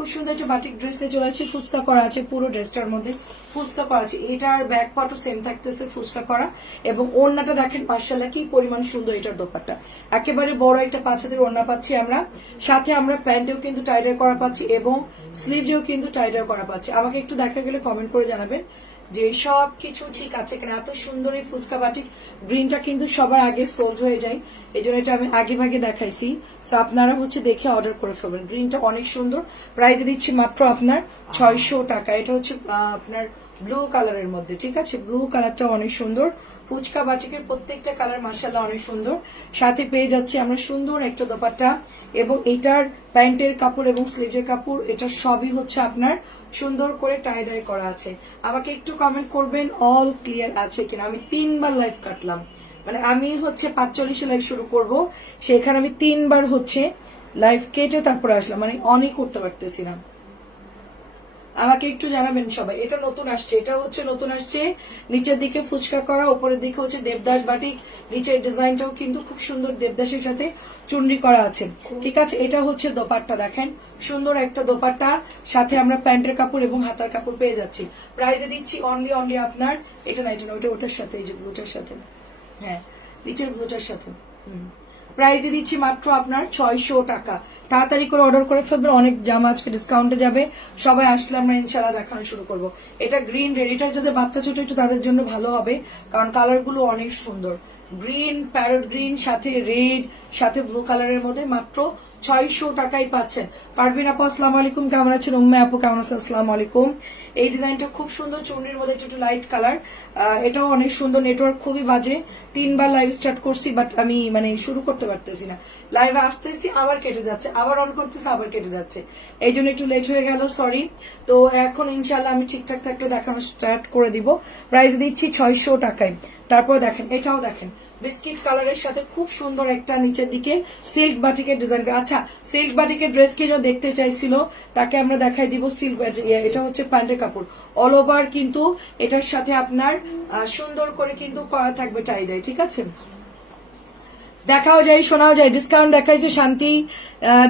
খুব সুন্দর একটা বাটিক ড্রেস নিয়ে চলে আসছে, ফুচকা করা আছে পুরো ড্রেসটার মধ্যে, ফুচকা করা আছে। এটার ব্যাক পার্টও সেম থাকতেছে ফুচকা করা, এবং ওড়নাটা দেখেন মাশাআল্লাহ কি পরিমাণ সুন্দর। এটার দোপাট্টা একেবারে বড় একটা 5 হাতের ওড়না পাচ্ছি আমরা, সাথে আমরা প্যান্টেও কিন্তু টাইডার করা পাচ্ছি এবং স্লিভেও কিন্তু টাইডার করা পাচ্ছি। আমাকে একটু দেখা গেলে কমেন্ট করে জানাবেন যে সব কিছু ঠিক আছে কিনা। এত সুন্দর এই ফুচকা বাটিক গ্রিনটা কিন্তু সবার আগে সোল্ড হয়ে যায়, এই জন্য এটা আমি আগে ভাগে দেখাইছি। সো আপনারা হচ্ছে দেখে অর্ডার করে ফেলবেন। গ্রিনটা অনেক সুন্দর, প্রাইস দিচ্ছি মাত্র আপনার 600 টাকা। এটা হচ্ছে আপনার ব্লু কালারের মধ্যে, ঠিক আছে, ব্লু কালারটা অনেক সুন্দর। ফুচকা বাটিকের প্রত্যেকটা কালার মাশাআল্লাহ অনেক সুন্দর। সাথে পেয়ে যাচ্ছি আমরা সুন্দর একটা দোপাট্টা, এবং এটার প্যান্টের কাপড় এবং স্লিভের কাপড় এটা সবই হচ্ছে আপনার সুন্দর করে টাই ডাই করা আছে। আমাকে একটু কমেন্ট করবেন অল ক্লিয়ার আছে কিনা। আমি 3বার লাইভ কাটলাম, মানে আমি হচ্ছে 45 লাইভ শুরু করব, সেখানে আমি 3বার হচ্ছে লাইভ কেটে তারপরে আসলাম, মানে অনেক করতে পারতেছি না। আমাকে একটু জানাবেন সবাই। এটা নতুন আসছে, এটা হচ্ছে নতুন আসছে, নিচের দিকে ফুচকা করা, উপরের দিকে হচ্ছে দেবদাস বাটিক। নিচের ডিজাইনটাও কিন্তু খুব সুন্দর দেবদাসের সাথে চুনরি করা আছে, ঠিক আছে। এটা হচ্ছে দোপাট্টা, দেখেন সুন্দর একটা দোপাট্টা, সাথে আমরা প্যান্টের কাপড় এবং হাতার কাপড় পেয়ে যাচ্ছি। প্রাইসে দিচ্ছি অনলি আপনার এটা না, এটা না, ওটার সাথে, এই যে ব্লুটার সাথে, হ্যাঁ নিচের ব্লুটার সাথে। প্রাইজে দিচ্ছি মাত্র আপনার 600 টাকা। তাড়াতাড়ি করে অর্ডার করে ফেলবেন, অনেক জামা আজকে ডিসকাউন্টে যাবে। সবাই আসলে আমরা ইনশাআল্লাহ দেখানো শুরু করব। এটা গ্রিন রেড, এটা যাদের বাচ্চা ছোট একটু তাদের জন্য ভালো হবে, কারণ কালার গুলো অনেক সুন্দর। গ্রিন, প্যারট গ্রিন, সাথে রেড, সাথে ব্লু কালারের মধ্যে মাত্র 600 টাকায় পাচ্ছেন। পারভিন আপু আসসালামু আলাইকুম, কেমন আছেন? উম্মে আপু কেমন আছেন? আসসালামু আলাইকুম। এই ডিজাইনটা খুব সুন্দর, চুনরির মধ্যে একটু লাইট কালার, এটাও অনেক সুন্দর। নেটওয়ার্ক খুবই বাজে, 3বার লাইভ স্টার্ট করছি, বাট আমি মানে শুরু করতে পারতেছি না। লাইভে আসতেছি আবার কেটে যাচ্ছে, আবার অন করতেছি আবার কেটে যাচ্ছে, এই জন্য একটু লেট হয়ে গেল, সরি। তো এখন ইনশাল্লাহ আমি ঠিকঠাক থাকলে দেখানো স্টার্ট করে দিব। প্রাইস দিচ্ছি 600 টাকায়। তারপর দেখেন, এটাও দেখেন বিস্কিট কালারের সাথে খুব সুন্দর একটা নিচের দিকে সিল্ক বাটিকের ডিজাইন। আচ্ছা, সিল্ক বাটিকের ড্রেস কে যদি দেখতে চাইছিল তাকে আমরা দেখাই দিব সিল্ক। এটা হচ্ছে প্যান্টের কাপড়, অল ওভার কিন্তু এটার সাথে আপনার সুন্দর করে কিন্তু করা থাকবে টাই ডাই, ঠিক আছে। দেখাও যায়, শোনাও যায়, ডিসকাউন্ট দেখাইছে শান্তি,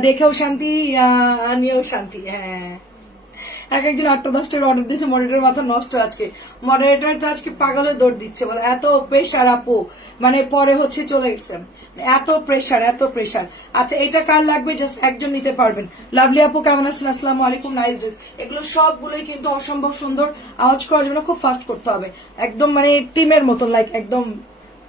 দেখেও শান্তি, নিয়েও শান্তি। হ্যাঁ, এক একজন 8টা-10টার অর্ডার দিচ্ছে, মডারেটর মাথা নষ্ট আজকে। মডারেটর তো আজকে পাগলের দৌড় দিচ্ছে, বলে এত প্রেশার আপু, মানে পরে হচ্ছে চলে গেছে, এত প্রেশার এত প্রেশার। আচ্ছা, এটা কার লাগবে জাস্ট একজন নিতে পারবেন। লাভলি আপু কেমন আছেন? আসসালামু আলাইকুম, নাইস ড্রেস। এগুলো সবগুলোই কিন্তু অসম্ভব সুন্দর, আওয়াজ করা যাবে না, খুব ফাস্ট করতে হবে, একদম মানে টিমের মতন, লাইক একদম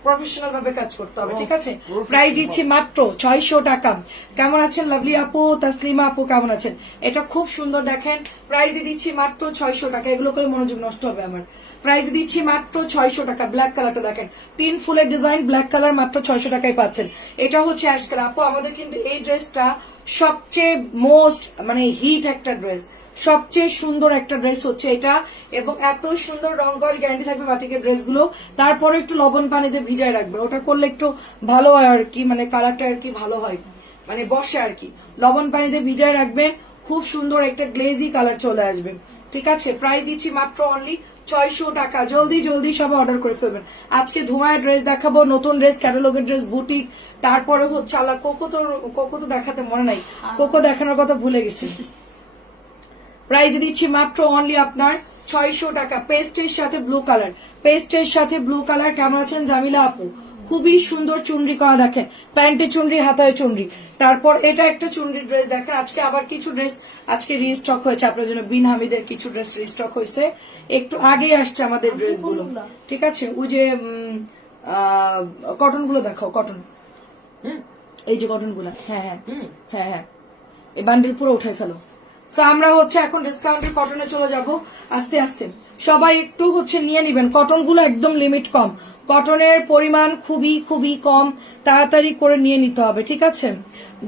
প্রফেশনাল ভাবে কাজ করতে হবে, ঠিক আছে। প্রাইস দিচ্ছি মাত্র 600 টাকা। কেমন আছেন লাভলি আপু, তাসলিমা আপু কেমন আছেন? এটা খুব সুন্দর, দেখেন প্রাইস দিচ্ছি মাত্র 600 টাকা। এগুলো করে মনোযোগ নষ্ট হবে আমার। প্রাইস দিচ্ছি মাত্র 600 টাকা। ব্ল্যাক কালারটা দেখেন, 3 ফুলের ডিজাইন, ব্ল্যাক কালার, মাত্র 600 টাকায় পাচ্ছেন। এটা হচ্ছে অ্যাশ কালার। আপু আমাদের কিন্তু এই ড্রেসটা সবচেয়ে মোস্ট মানে হিট একটা ড্রেস, সবচেয়ে সুন্দর একটা ড্রেস হচ্ছে এটা, এবং এত সুন্দর রং কস গ্যারান্টি থাকবে বাটিকের ড্রেসগুলো। তারপরে একটু লবণ পানিতে ভিজায় রাখবে, ওটা করলে একটু ভালো হয় আর কি, মানে কালারটা আর কি ভালো হয়, মানে বসে আর কি। লবণ পানিতে ভিজায় রাখবেন, খুব সুন্দর একটা গ্লেজি কালার চলে আসবে, ঠিক আছে। প্রাইস দিচ্ছি মাত্র অনলি 600 টাকা। জলদি জলদি সব অর্ডার করে ফেলবেন। আজকে ধুমায় ড্রেস দেখাবো, নতুন ড্রেস, ক্যাটালগের ড্রেস, বুটিক, তারপরে হচ্ছে আলা কোকো তো দেখাতে মনে নাই, কোকো দেখানোর কথা ভুলে গেছি। প্রাইস দিচ্ছি মাত্র অনলি আপনার 600 টাকা। পেস্টের সাথে ব্লু কালার, পেস্টের সাথে ব্লু কালার। কেমন আছেন জামিলা আপু? খুবই সুন্দর চুনরি করা, দেখেন প্যান্টে চুনরি, হাতায় চুনরি। তারপর এটা একটা চুনরি ড্রেস দেখেন। আজকে আবার কিছু ড্রেস আজকে রিস্টক হয়েছে আপনার জন্য, বিন হামিদের কিছু ড্রেস রিস্টক হয়েছে, একটু আগেই আসছে আমাদের ড্রেস গুলো, ঠিক আছে। ওই যে কটন গুলো দেখাও, কটন, এই যে কটন গুলা, হ্যাঁ হ্যাঁ হ্যাঁ হ্যাঁ, এই বান্ডিল পুরো উঠাই ফেলো। সো আমরা হচ্ছে এখন ডিসকাউন্টের কটনে চলে যাব আস্তে আস্তে। সবাই একটু হচ্ছে নিয়ে নিবেন, কটন গুলো একদম লিমিট কম, কটনের পরিমাণ খুবই খুবই কম, তাড়াতাড়ি করে নিয়ে নিতে হবে, ঠিক আছে,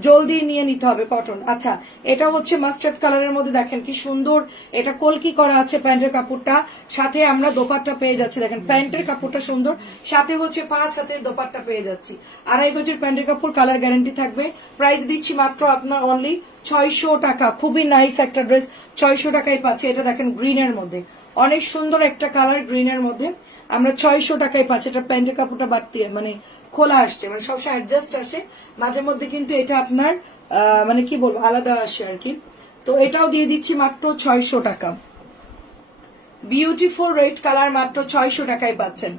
জলদি নিয়ে নিতে হবে কটন। আচ্ছা, এটা হচ্ছে মাস্টার্ড কালারের মধ্যে, দেখেন কি সুন্দর, এটা কলকি করা আছে প্যান্টের কাপড়টা, সাথে আমরা দোপাট্টা পেয়ে যাচ্ছি, দেখেন প্যান্টের কাপড়টা সুন্দর, সাথে হচ্ছে 5 হাতের দোপাট্টা পেয়ে যাচ্ছি। 2.5 গজের প্যান্টের কাপড়, কালার গ্যারান্টি থাকবে। প্রাইস দিচ্ছি মাত্র আপনার অনলি 600 টাকা। খুবই নাইস একটা ড্রেস, 600 টাকায় পাচ্ছি। এটা দেখেন গ্রিনের মধ্যে, অনেক সুন্দর একটা কালার, গ্রিনের মধ্যে আমরা 600 টাকায় পাচ্ছি। এটা প্যান্টের কাপড়টা বাড়তি মানে খোলা আসছে, মানে সবসময় অ্যাডজাস্ট আসে, মাঝে মধ্যে কিন্তু এটা আপনার মানে কি বলবো আলাদা আসে আর কি। তো এটাও দিয়ে দিচ্ছি মাত্র 600 টাকা। বিউটিফুল রেড কালার মাত্র 600 টাকায় পাচ্ছেন।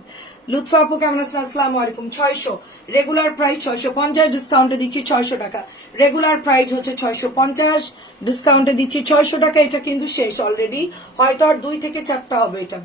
লুৎফা আপু কেমন আছেন? আসসালামু আলাইকুম। 600 রেগুলার প্রাইস 650, ডিসকাউন্টে দিচ্ছি 600 টাকা। রেগুলার প্রাইস হচ্ছে 650, ডিসকাউন্টে দিচ্ছি 600 টাকা। এটা কিন্তু শেষ অলরেডি, হয়তো আর 2 থেকে 4টা হবে এটা,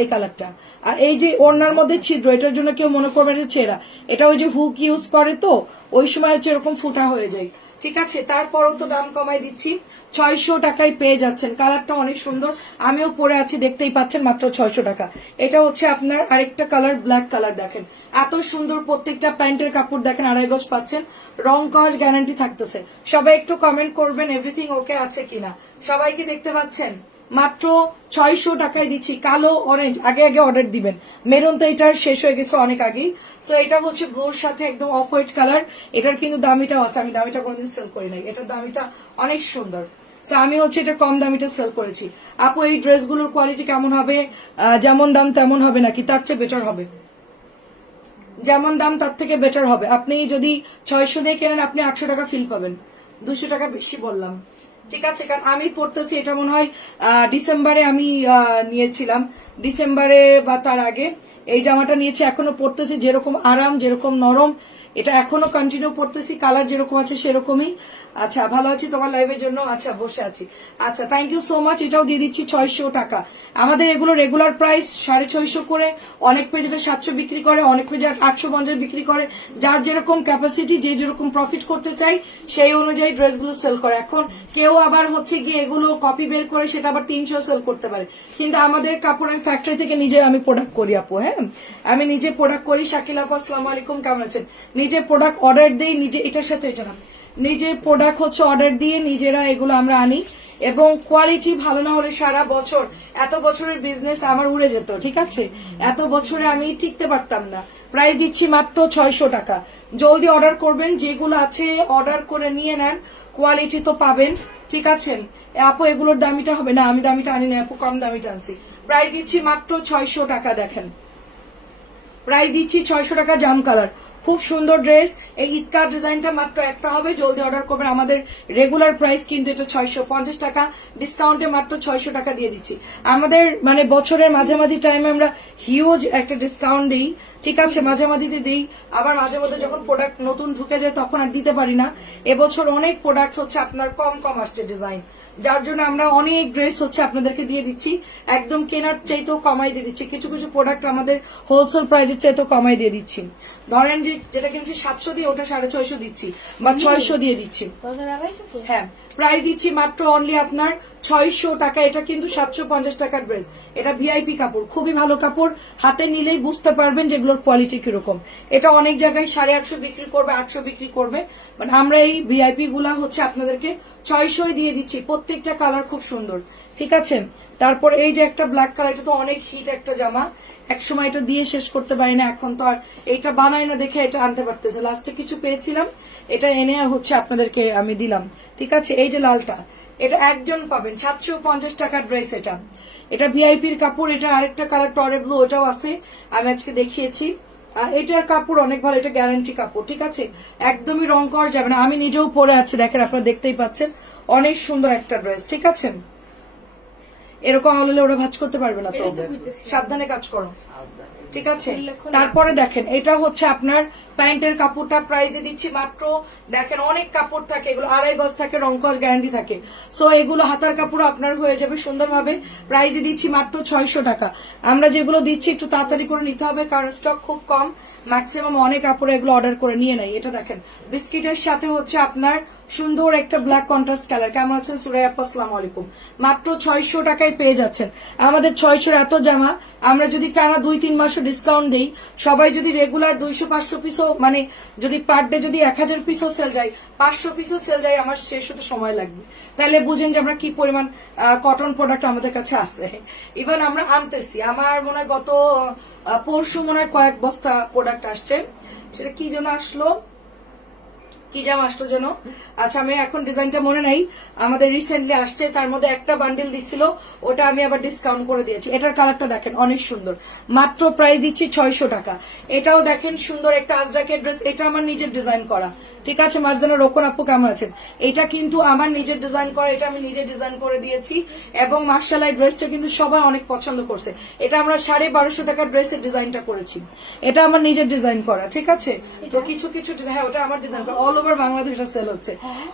এই কালারটা। আর এই যে ওড়নার মধ্যে ছিদ্র, এটার জন্য কেউ মনে করবে যে ছেঁড়া, এটা ওই যে হুক ইউজ করে তো ওই সময় হচ্ছে এরকম ফুটা হয়ে যায়, ঠিক আছে। তারপরও তো দাম কমাই দিচ্ছি, 600 টাকায় পেয়ে যাচ্ছেন। কালারটা অনেক সুন্দর, আমিও পরে আছি দেখতেই পাচ্ছেন, মাত্র 600 টাকা। এটা হচ্ছে আপনার আরেকটা কালার, ব্ল্যাক কালার। দেখেন এত সুন্দর, প্রত্যেকটা প্যান্টের কাপড় দেখেন 2.5 গজ পাচ্ছেন, রং কস গ্যারান্টি থাকতেছে। সবাই একটু কমেন্ট করবেন এভরিথিং ওকে আছে কিনা। সবাইকে দেখতে পাচ্ছেন, মাত্র 600 টাকায় দিচ্ছি। কালো অরেঞ্জ আগে আগে অর্ডার দিবেন, মেরুন তো এটার শেষ হয়ে গেছে অনেক আগেই। সো এটা হচ্ছে ব্লুর সাথে একদম অফ হোয়াইট কালার। এটার কিন্তু দামিটাও আছে, আমি দামিটা কোনোদিন সেল করি নাই, এটার দামিটা অনেক সুন্দর। সো আমি হচ্ছে এটা কম দামিটা সেল করেছি। আপু এই ড্রেসগুলোর কোয়ালিটি কেমন হবে? যেমন দাম তেমন হবে নাকি তার চেয়ে বেটার হবে? যেমন দাম তার থেকে বেটার হবে। আপনি যদি 600 দিয়ে কেনেন আপনি 800 টাকা ফিল পাবেন, 200 টাকা বেশি বললাম, ঠিক আছে। কারণ আমি পড়তেছি, এটা মনে হয় ডিসেম্বরে আমি নিয়েছিলাম, ডিসেম্বরে বা তার আগে এই জামাটা নিয়েছি। এখনো পড়তেছি, যেরকম আরাম যেরকম নরম, এটা এখনো কন্টিনিউ পড়তেছি। কালার যেরকম আছে সেরকমই। আচ্ছা ভালো আছি তোমার লাইভের জন্য, আচ্ছা বসে আছি। আচ্ছা থ্যাংক ইউ সো মাচ। এটাও দিয়ে দিচ্ছি 600 টাকা। আমাদের এগুলো রেগুলার প্রাইস 650 করে, অনেক পেজ এটা 700 বিক্রি করে, অনেক পেজে 850 বিক্রি করে। যার যেরকম ক্যাপাসিটি, যে যেরকম প্রফিট করতে চাই সেই অনুযায়ী ড্রেসগুলো সেল করে। এখন কেউ আবার হচ্ছে গিয়ে এগুলো কপি বের করে সেটা আবার 300 সেল করতে পারে, কিন্তু আমাদের কাপড় আমি ফ্যাক্টরি থেকে নিজে আমি প্রোডাক্ট করি আপু। হ্যাঁ আমি নিজে প্রোডাক্ট করি। শাকিল আপু আসসালামু আলাইকুম, কেমন আছেন? নিজে প্রোডাক্ট অর্ডার দেই, নিজে এটার সাথে এটা না, নিজে প্রোডাক্ট হচ্ছে অর্ডার দিয়ে নিজেরা এগুলো আমরা আনি, এবং কোয়ালিটি ভালো না হলে সারা বছর, এত বছরের বিজনেস আমার উড়ে যেত, ঠিক আছে। এত বছরে আমি টিকতে পারতাম না। প্রাইস দিচ্ছি মাত্র 600 টাকা। জলদি অর্ডার করবেন, যেগুলো আছে অর্ডার করে নিয়ে নেন, কোয়ালিটি তো পাবেন, ঠিক আছে। আপু এগুলোর দামিটা হবে না, আমি দামিটা আনি না আপু, কম দামিটা আনছি। প্রাইস দিচ্ছি মাত্র 600 টাকা। দেখেন প্রাইস দিচ্ছি 600 টাকা। জাম কালার, খুব সুন্দর ড্রেস। এই ঈদকার ডিজাইনটা মাত্র একটা হবে, জলদি অর্ডার করবেন। আমাদের রেগুলার প্রাইস কিন্তু এটা 650 টাকা, ডিসকাউন্টে মাত্র 600 টাকা দিয়ে দিচ্ছি। আমাদের মানে বছরের মাঝামাঝি টাইমে আমরা হিউজ একটা ডিসকাউন্ট দিই, ঠিক আছে। মাঝামাঝিতে দিই, আবার মাঝে মধ্যে যখন প্রোডাক্ট নতুন ঢুকে যায় তখন আর দিতে পারি না। এবছর অনেক প্রোডাক্ট হচ্ছে আপনার কম কম আসছে ডিজাইন, যার জন্য আমরা অনেক ড্রেস হচ্ছে আপনাদেরকে দিয়ে দিচ্ছি, একদম কেনার চাইতেও কমাই দিয়ে দিচ্ছি। কিছু কিছু প্রোডাক্ট আমাদের হোলসেল প্রাইসের চাইতেও কমাই দিয়ে দিচ্ছি। ধরেন যে যেটা কিনছি 700 দিয়ে, ওটা 650 দিচ্ছি বা 600 দিয়ে দিচ্ছি। হ্যাঁ প্রাইস দিচ্ছি মাত্র অনলি আপনার 600 টাকা। এটা কিন্তু 750 টাকার ড্রেস, এটা ভিআইপি কাপড়, খুবই ভালো কাপড়। হাতে নিলেই বুঝতে পারবেন যেগুলোর কোয়ালিটি কিরকম। এটা অনেক জায়গায় 850 বিক্রি করবে, 800 বিক্রি করবে, মানে আমরা এই ভিআইপি গুলা হচ্ছে আপনাদেরকে 600 দিয়ে দিচ্ছি। প্রত্যেকটা কালার খুব সুন্দর, ঠিক আছে। তারপর এই যে একটা ব্ল্যাক কালার, এটা তো অনেক হিট একটা জামা, একসময় এটা দিয়ে শেষ করতে পারি না, এখন তো আর এইটা বানাই না দেখে এটা আনতে পারতেছে। লাস্টে কিছু পেয়েছিলাম, এটা এনে হচ্ছে আপনাদেরকে আমি দিলাম, ঠিক আছে। এই যে লালটা, এটা একজন পাবেন, 750 টাকার ড্রেস। এটা এটা ভিআইপির কাপড়। এটা আরেকটা কালার টরে ব্লু, ওটাও আছে, আমি আজকে দেখিয়েছি। আর এটার কাপড় অনেক ভালো, এটা গ্যারান্টি কাপড়, ঠিক আছে, একদমই রং করা যাবে না। আমি নিজেও পরে আছি, দেখেন আপনারা দেখতেই পাচ্ছেন, অনেক সুন্দর একটা ড্রেস, ঠিক আছে। এরকম হলে ওরা ভাঁজ করতে পারবে না, তো সাবধানে কাজ করো, ঠিক আছে। তারপরে দেখেন এটা হচ্ছে আপনার প্যান্টের কাপড়টা, প্রাইজে দিচ্ছি মাত্র, দেখেন অনেক কাপড় থাকে, এগুলো 2.5 গজ থাকে, রং কস গ্যারান্টি থাকে। সো এগুলো হাতার কাপড় আপনার হয়ে যাবে সুন্দরভাবে। প্রাইজে দিচ্ছি মাত্র 600 টাকা। আমরা যেগুলো দিচ্ছি একটু তাড়াতাড়ি করে নিতে হবে, কারণ স্টক খুব কম, ম্যাক্সিমাম অনেক কাপড় এগুলো অর্ডার করে নিয়ে নেয়। এটা দেখেন বিস্কিটের সাথে হচ্ছে আপনার সুন্দর একটা ব্ল্যাক কন্ট্রাস্ট কালার। কেমন আছেন সুরাই আপা? আসসালামু আলাইকুম। মাত্র 600 টাকায় পেয়ে যাচ্ছেন। আমাদের 600 এত জামা, আমরা যদি টানা 2-3 মাসও ডিসকাউন্ট দেই, সবাই যদি রেগুলার 200-500 পিসও, মানে যদি পার ডে যদি 1000 পিসও সেল যায়, 500 পিসও সেল যায়, আমার শেষ হতে সময় লাগবে। তাহলে বুঝেন যে আমরা কি পরিমাণ কটন প্রোডাক্ট আমাদের কাছে আছে। ইভেন আমরা আনতেছি, আমার মনে হয় গত পরশু মনে হয় কয়েক বস্তা প্রোডাক্ট আসছে। সেটা কি জন্য আসলো, কি জামা আসতো যেন, আচ্ছা আমি এখন ডিজাইনটা মনে নাই, আমাদের রিসেন্টলি আসছে, তার মধ্যে একটা বান্ডিল দিছিল, ওটা আমি আবার ডিসকাউন্ট করে দিয়েছি। এটার কালারটা দেখেন অনেক সুন্দর, মাত্র প্রাইস দিচ্ছি 600 টাকা। এটাও দেখেন সুন্দর একটা আজরাকের ড্রেস, এটা আমার নিজের ডিজাইন করা, ঠিক আছে। মার্জানা রোকন আপু কেমন আছেন? এটা কিন্তু আমার নিজের ডিজাইন করা, এটা আমি নিজে ডিজাইন করে দিয়েছি এবং মাশাআল্লাহ ড্রেসটা কিন্তু সবাই অনেক পছন্দ করছে। এটা আমরা 1250 টাকার ড্রেসের ডিজাইনটা করেছি, এটা আমার নিজের ডিজাইন করা, ঠিক আছে। তো কিছু কিছু হ্যাঁ ওটা আমার ডিজাইন করা, অল ওভার বাংলাদেশ এটা সেল হচ্ছে।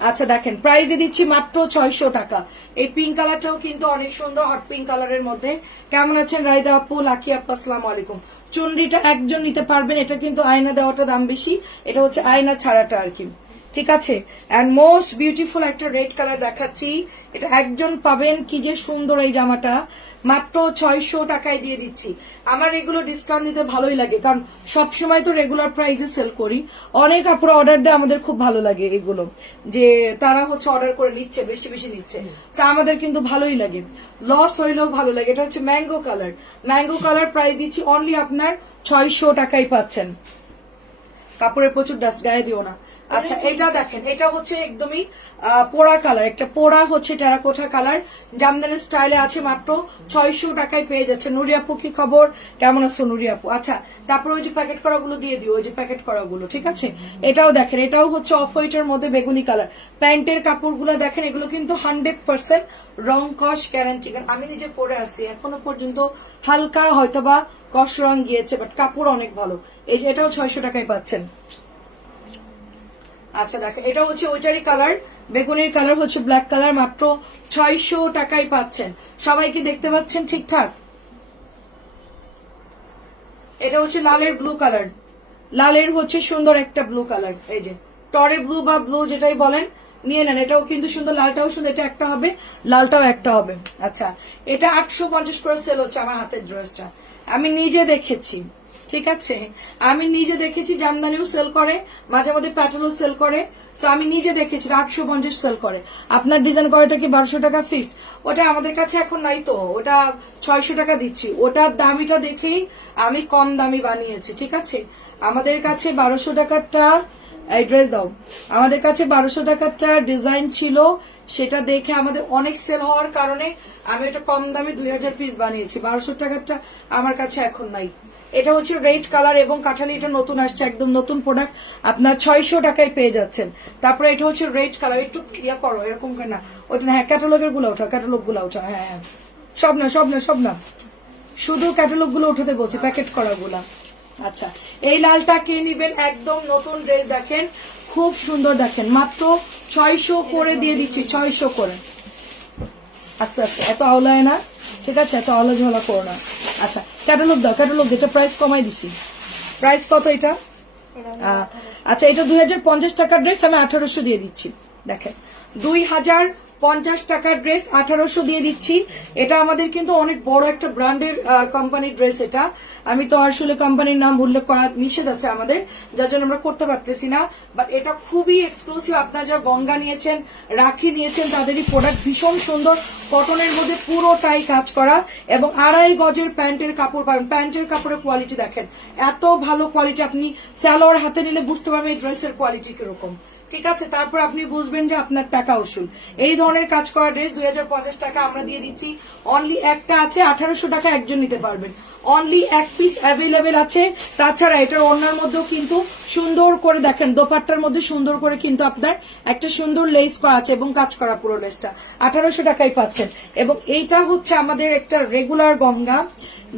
আচ্ছা দেখেন প্রাইস দিয়ে দিচ্ছি মাত্র 600 টাকা। এই পিঙ্ক কালারটাও কিন্তু অনেক সুন্দর, হট পিঙ্ক কালারের মধ্যে। কেমন আছেন রাইদা আপু, লাকি আপু, আসসালামু আলাইকুম। চুনরিটা একজন নিতে পারবেন, এটা কিন্তু আয়না দেওয়াটা দাম বেশি, এটা হচ্ছে আয়না ছাড়াটা আর কি, ঠিক আছে। এন্ড মোস্ট বিউটিফুল একটা রেড কালার দেখাচ্ছি, এটা একজন পাবেন, কি যে সুন্দর এই জামাটা, মাত্র 600 টাকায় দিয়ে দিচ্ছি। আমার এগুলো ডিসকাউন্ট দিতে ভালোই লাগে, কারণ সবসময় তো রেগুলার প্রাইসে সেল করি। অনেক আপুরা অর্ডার দেয়, আমাদের খুব ভালো লাগে এগুলো, যে তারা হচ্ছে অর্ডার করে নিচ্ছে, বেশি বেশি নিচ্ছে, আমাদের কিন্তু ভালোই লাগে, লস হইলেও ভালো লাগে। এটা হচ্ছে mango colour, mango colour price দিচ্ছি অনলি আপনার 600 টাকাই পাচ্ছেন। কাপড়ের প্রচুর ডাস্ট, গায়ে দিও না। আচ্ছা এটা দেখেন, এটা হচ্ছে একদমই পোড়া কালার, একটা পোড়া হচ্ছে টেরাকোটা কালার, জামদানি স্টাইলে আছে, মাত্র 600 টাকায় পেয়ে যাচ্ছে। নুরি আপু কি খবর, কেমন আছো নুরি আপু? আচ্ছা তারপর ওই যে প্যাকেট করাগুলো দিয়ে দিও, ওই যে প্যাকেট করাগুলো, ঠিক আছে। এটাও দেখেন, এটাও হচ্ছে অফ হোয়াইটের মধ্যে বেগুনি কালার। প্যান্টের কাপড়গুলো দেখেন, এগুলো কিন্তু 100% রং কস গ্যারান্টি, কারণ আমি নিজে পরে আসি, এখনো পর্যন্ত হালকা হয়তোবা কস রং গিয়েছে, বাট কাপড় অনেক ভালো। এই যে এটাও 600 টাকায় পাচ্ছেন। আচ্ছা দেখেন, এটা হচ্ছে ওইটারই কালার, বেগুনির কালার হচ্ছে ব্ল্যাক কালার, মাত্র 600 টাকায় পাচ্ছেন। সবাই কি দেখতে পাচ্ছেন ঠিকঠাক? এটা হচ্ছে লালের ব্লু কালার, লালের হচ্ছে সুন্দর একটা ব্লু কালার, এই যে টরে ব্লু বা ব্লু যেটাই বলেন নিয়ে নেন। এটাও কিন্তু সুন্দর, লালটাও সুন্দর, এটা একটা হবে, লালটাও একটা হবে। আচ্ছা এটা 850 করে সেল হচ্ছে আমার হাতের ড্রেসটা, আমি নিজে দেখেছি, ঠিক আছে। আমি নিজে দেখেছি, জামদানিও সেল করে, মাঝে মধ্যে প্যাটেলও সেল করে, সো আমি নিজে দেখেছি 850 সেল করে। আপনার ডিজাইন করাটা কি 1200 টাকা ফিক্সড? ওটা আমাদের কাছে এখন নাই তো, ওটা 600 টাকা দিচ্ছি, ওটার দামিটা দেখেই আমি কম দামি বানিয়েছি, ঠিক আছে। আমাদের কাছে 1200 টাকারটা অ্যাড্রেস দাও, আমাদের কাছে 1200 টাকারটা ডিজাইন ছিল, সেটা দেখে আমাদের অনেক সেল হওয়ার কারণে আমি এটা কম দামে 2000 পিস বানিয়েছি। 1200 টাকারটা আমার কাছে এখন নাই। এটা হচ্ছে রেড কালার এবং কাঠালি, এটা নতুন আসছে, একদম নতুন প্রোডাক্ট, আপনার 600 টাকায় পেয়ে যাচ্ছেন। তারপরে এটা হচ্ছে রেড কালার, একটু ইয়া করো এরকম না, ওটা না, হ্যাঁ ক্যাটালগের গুলো ওঠা, ক্যাটালগ গুলো ওঠা, হ্যাঁ হ্যাঁ, সব না সব না সব না, শুধু ক্যাটালগ গুলো উঠাতে বলছি, প্যাকেট করা গুলা। আচ্ছা এই লালটা কে নিবেন, একদম নতুন ড্রেস, দেখেন খুব সুন্দর, দেখেন মাত্র 600 করে দিয়ে দিচ্ছি, 600 করে। আস্তে আস্তে, এত আওলায় না, ঠিক আছে, এত আওলা ঝোলা করো না। আচ্ছা ক্যাটালগ দাও, ক্যাটালগ এটা প্রাইস কমাই দিছি। প্রাইস কত এটা? আচ্ছা এটা 2050 টাকার ড্রেস, আমি 1800 দিয়ে দিচ্ছি। দেখেন 2050 টাকার ড্রেস 1800 দিয়ে দিচ্ছি। এটা আমাদের কিন্তু অনেক বড় একটা ব্র্যান্ডের কোম্পানির ড্রেস, এটা আমি তো আসলে কোম্পানির নাম উল্লেখ করা নিষেধ আছে আমাদের, যার জন্য আমরা করতে পারতেছি না, বাট এটা খুবই এক্সক্লুসিভ। আপনারা যারা গঙ্গা নিয়েছেন, রাখি নিয়েছেন, তাদেরই প্রোডাক্ট, ভীষণ সুন্দর, কটনের মধ্যে পুরোটাই কাজ করা এবং 2.5 গজের প্যান্টের কাপড় পাবেন। প্যান্টের কাপড়ের কোয়ালিটি দেখেন, এত ভালো কোয়ালিটি, আপনি সালোয়ার হাতে নিলে বুঝতে পারবেন এই ড্রেসের কোয়ালিটি কিরকম, ঠিক আছে। তারপর আপনি বুঝবেন যে আপনার টাকা উসুল। এই ধরনের কাজ করা ড্রেস 2050 টাকা আমরা দিয়ে দিচ্ছি। অনলি একটা আছে, 1800 টাকা একজন নিতে পারবেন, অনলি এক পিস অ্যাভেলেবেল আছে। তাছাড়া এটার ওড়নার মধ্যেও কিন্তু সুন্দর করে দেখেন, দোপাট্টার মধ্যে সুন্দর করে কিন্তু আপনার একটা সুন্দর লেস করা আছে এবং কাজ করা, পুরো লেসটা 1800 টাকায় পাচ্ছেন। এবং এইটা হচ্ছে আমাদের একটা রেগুলার গঙ্গা,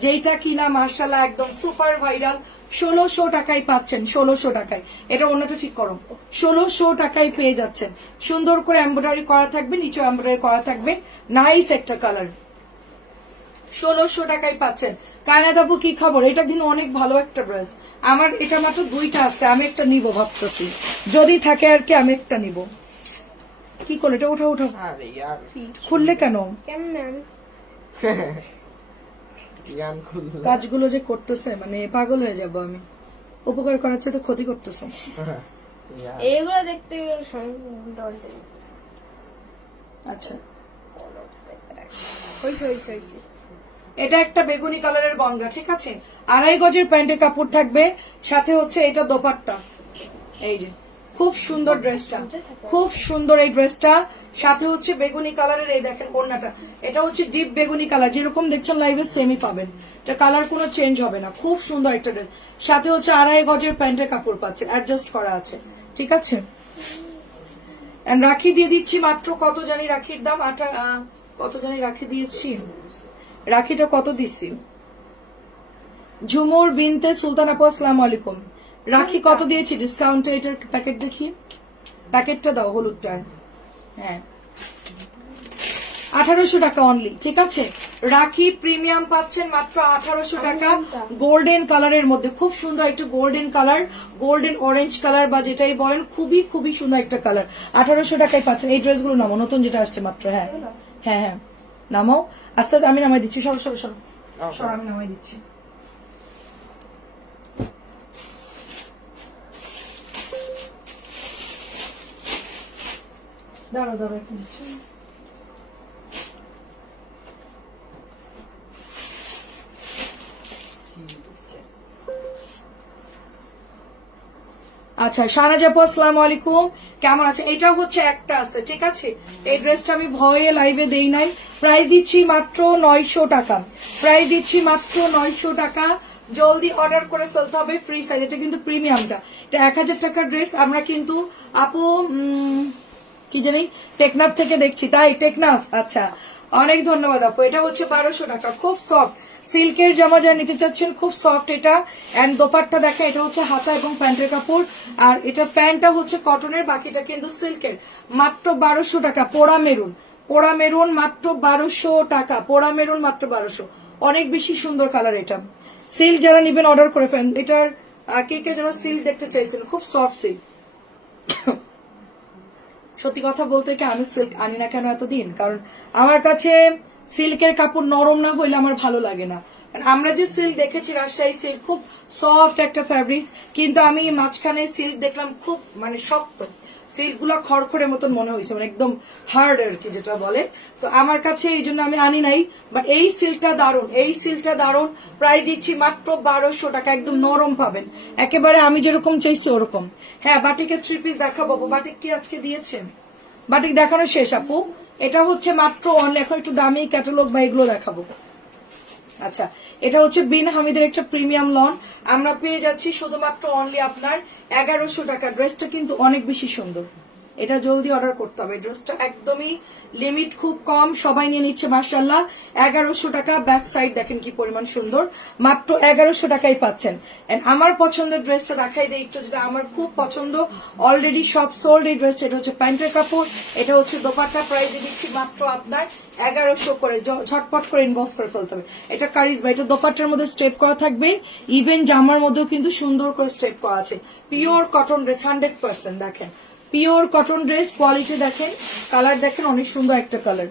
যেটা কিনা মাশাআল্লাহ একদম সুপার ভাইরাল, 1600 টাকায় পাচ্ছেন, 1600 টাকায়। এটা অন্যটা ঠিক করো, 1600 টাকায় পেয়ে যাচ্ছেন। সুন্দর করে এমব্রয়ডারি করা থাকবে, নিচে এমব্রয়ডারি করা থাকবে, নাইস একটা কালার, 1600 টাকায় পাচ্ছেন। কায়নাদাবু কি খবর? এটা কিন্তু অনেক ভালো একটা ড্রেস, আমার এটা মাত্র 2টা আছে, আমি একটা নিব ভাবতেছি, যদি থাকে আর কি আমি একটা নিব। কি করলে এটা? উঠো উঠো, খুললে কেন? কাজগুলো যে করতেছে, মানে পাগল হয়ে যাব আমি, উপকার করার চেয়ে তো ক্ষতি করতেছে। এগুলো দেখতে আচ্ছা হইছে হইছে হইছে। এটা একটা বেগুনি কালারের গঙ্গা, ঠিক আছে, 2.5 গজের প্যান্টের কাপড় থাকবে, সাথে হচ্ছে এটা দোপাট্টা, এই যে খুব সুন্দর ড্রেসটা, খুব সুন্দর এই ড্রেসটা। সাথে হচ্ছে বেগুনি কালারের এই দেখেন ওড়নাটা, এটা হচ্ছে ডিপ বেগুনি কালার, যেরকম দেখছেন লাইভে সেমই পাবেন, এটা কালার কোনো চেঞ্জ হবে না। খুব সুন্দর একটা ড্রেস, সাথে হচ্ছে 2.5 গজের প্যান্টের কাপড় পাচ্ছে, অ্যাডজাস্ট করা আছে, ঠিক আছে। And রাখি দিয়ে দিচ্ছি মাত্র কত জানি রাখির দাম, কত জানি রাখি দিয়েছি, রাখিটা কত দিছি, ঝুমুর বিনতে সুলতান আপু আসসালামু আলাইকুম। রাখি কত দিয়েছি ডিসকাউন্টে, এটার প্যাকেট দেখি, প্যাকেটটা দাও হলুদটার, হ্যাঁ 1800 টাকা অনলি, ঠিক আছে। রাখি প্রিমিয়াম পাচ্ছেন মাত্র 1800 টাকা, গোল্ডেন কালারের মধ্যে, খুব সুন্দর একটা golden colour, golden orange colour বা যেটাই বলেন, খুবই খুবই সুন্দর একটা কালার, 1800 টাকায় পাচ্ছেন। এই ড্রেসগুলো নামো, নতুন যেটা আসছে মাত্র, হ্যাঁ হ্যাঁ হ্যাঁ নামাও, আস্তে আস্তে আমি নামাই দিচ্ছি, সর সর সর সর, আমি নামাই দিচ্ছি। দাঁড়াও দাঁড়াও একটু দিচ্ছি। আচ্ছা শাহনাজ আপু আসসালামু আলাইকুম, কেমন আছে? এটা হচ্ছে একটা আছে, ঠিক আছে। এই ড্রেসটা আমি ভয়ে লাইভে দেই নাই, প্রাইস দিচ্ছি মাত্র 900 টাকা, প্রাইস দিচ্ছি মাত্র 900 টাকা। জলদি অর্ডার করে ফেলতে হবে, ফ্রি সাইজ, এটা কিন্তু প্রিমিয়ামটা, এটা 1000 টাকার ড্রেস। আমরা কিন্তু আপু কি জানি টেকনাফ থেকে দেখছি, তাই টেকনাফ, আচ্ছা অনেক ধন্যবাদ আপু। এটা হচ্ছে 1200 টাকা, খুব সফট সিল্কের জামা যারা নিতে চাচ্ছেন, খুব সফট এটা। এন্ড দোপাট্টা দেখা, এটা হচ্ছে হাতা এবং প্যান্টের কাপড়, আর এটা প্যান্টটা হচ্ছে কটনের, বাকিটা কিন্তু সিল্কের, মাত্র 1200 টাকা। পোড়া মেরুন, পোড়া মেরুন মাত্র 1200 টাকা, পোড়া মেরুন মাত্র 1200, অনেক বেশি সুন্দর কালার এটা। সিল্ক যারা নিবেন অর্ডার করে ফেলেন, এটার কে কে যারা সিল্ক দেখতে চাইছেন, খুব সফট সিল্ক। সত্যি কথা বলতে কি আমি সিল্ক আনি না কেন এতদিন, কারণ আমার কাছে সিল্কের কাপড় নরম না হইলে আমার ভালো লাগে না। আমরা যে সিল্ক দেখেছি রাজশাহী সিল্ক, খুব সফট একটা ফ্যাব্রিক্স, কিন্তু আমি মাঝখানে সিল্ক দেখলাম খুব মানে শক্ত, সিল্ক গুলা খড়খড়ের মতন মনে হয়েছে, মানে একদম হার্ড আর কি যেটা বলে। তো আমার কাছে এই জন্য আমি আনি নাই, বাট এই সিল্কটা দারুণ, এই সিল্কটা দারুণ। প্রাইস দিচ্ছি মাত্র 1200 টাকা, একদম নরম পাবেন, একেবারে আমি যেরকম চাইছি ওরকম। হ্যাঁ বাটিকের 3 পিস দেখাবো, বাটিক কি আজকে দিয়েছেন? বাটিক দেখানো শেষ আপু, এটা হচ্ছে মাত্র অনলি, এখন একটু দামি ক্যাটালগ বা এগুলো দেখাবো। আচ্ছা এটা হচ্ছে বিন হামিদের একটা প্রিমিয়াম লন, আমরা পেয়ে যাচ্ছি শুধুমাত্র অনলি আপনার 1100 টাকা। ড্রেসটা কিন্তু অনেক বেশি সুন্দর, এটা জলদি অর্ডার করতে হবে, ড্রেসটা একদমই লিমিট খুব কম, সবাই নিয়ে নিচ্ছে মাশাআল্লাহ। 1100 টাকা, ব্যাক সাইড দেখেন কি পরিমাণ সুন্দর, মাত্র 1100 টাকাই পাচ্ছেন। এন্ড আমার পছন্দের ড্রেসটা দেখাই দেই একটু, যেটা আমার খুব পছন্দ, অলরেডি সব সোল্ড এই ড্রেসটা। এটা হচ্ছে প্যান্টের কাপড়, এটা হচ্ছে দোপাট্টা, প্রাইস দিচ্ছি মাত্র আপনার 1100 করে, ঝটপট করে ইনবক্স করে ফেলতে হবে। এটা কারিজমা, এটা দোপাট্টার মধ্যে স্টেপ করা থাকবে, ইভেন জামার মধ্যেও কিন্তু সুন্দর করে স্টেপ করা আছে। পিওর কটন ড্রেস 100%, দেখেন পিওর কটন ড্রেস, কোয়ালিটি দেখেন, কালার দেখেন, অনেক সুন্দর একটা কালার।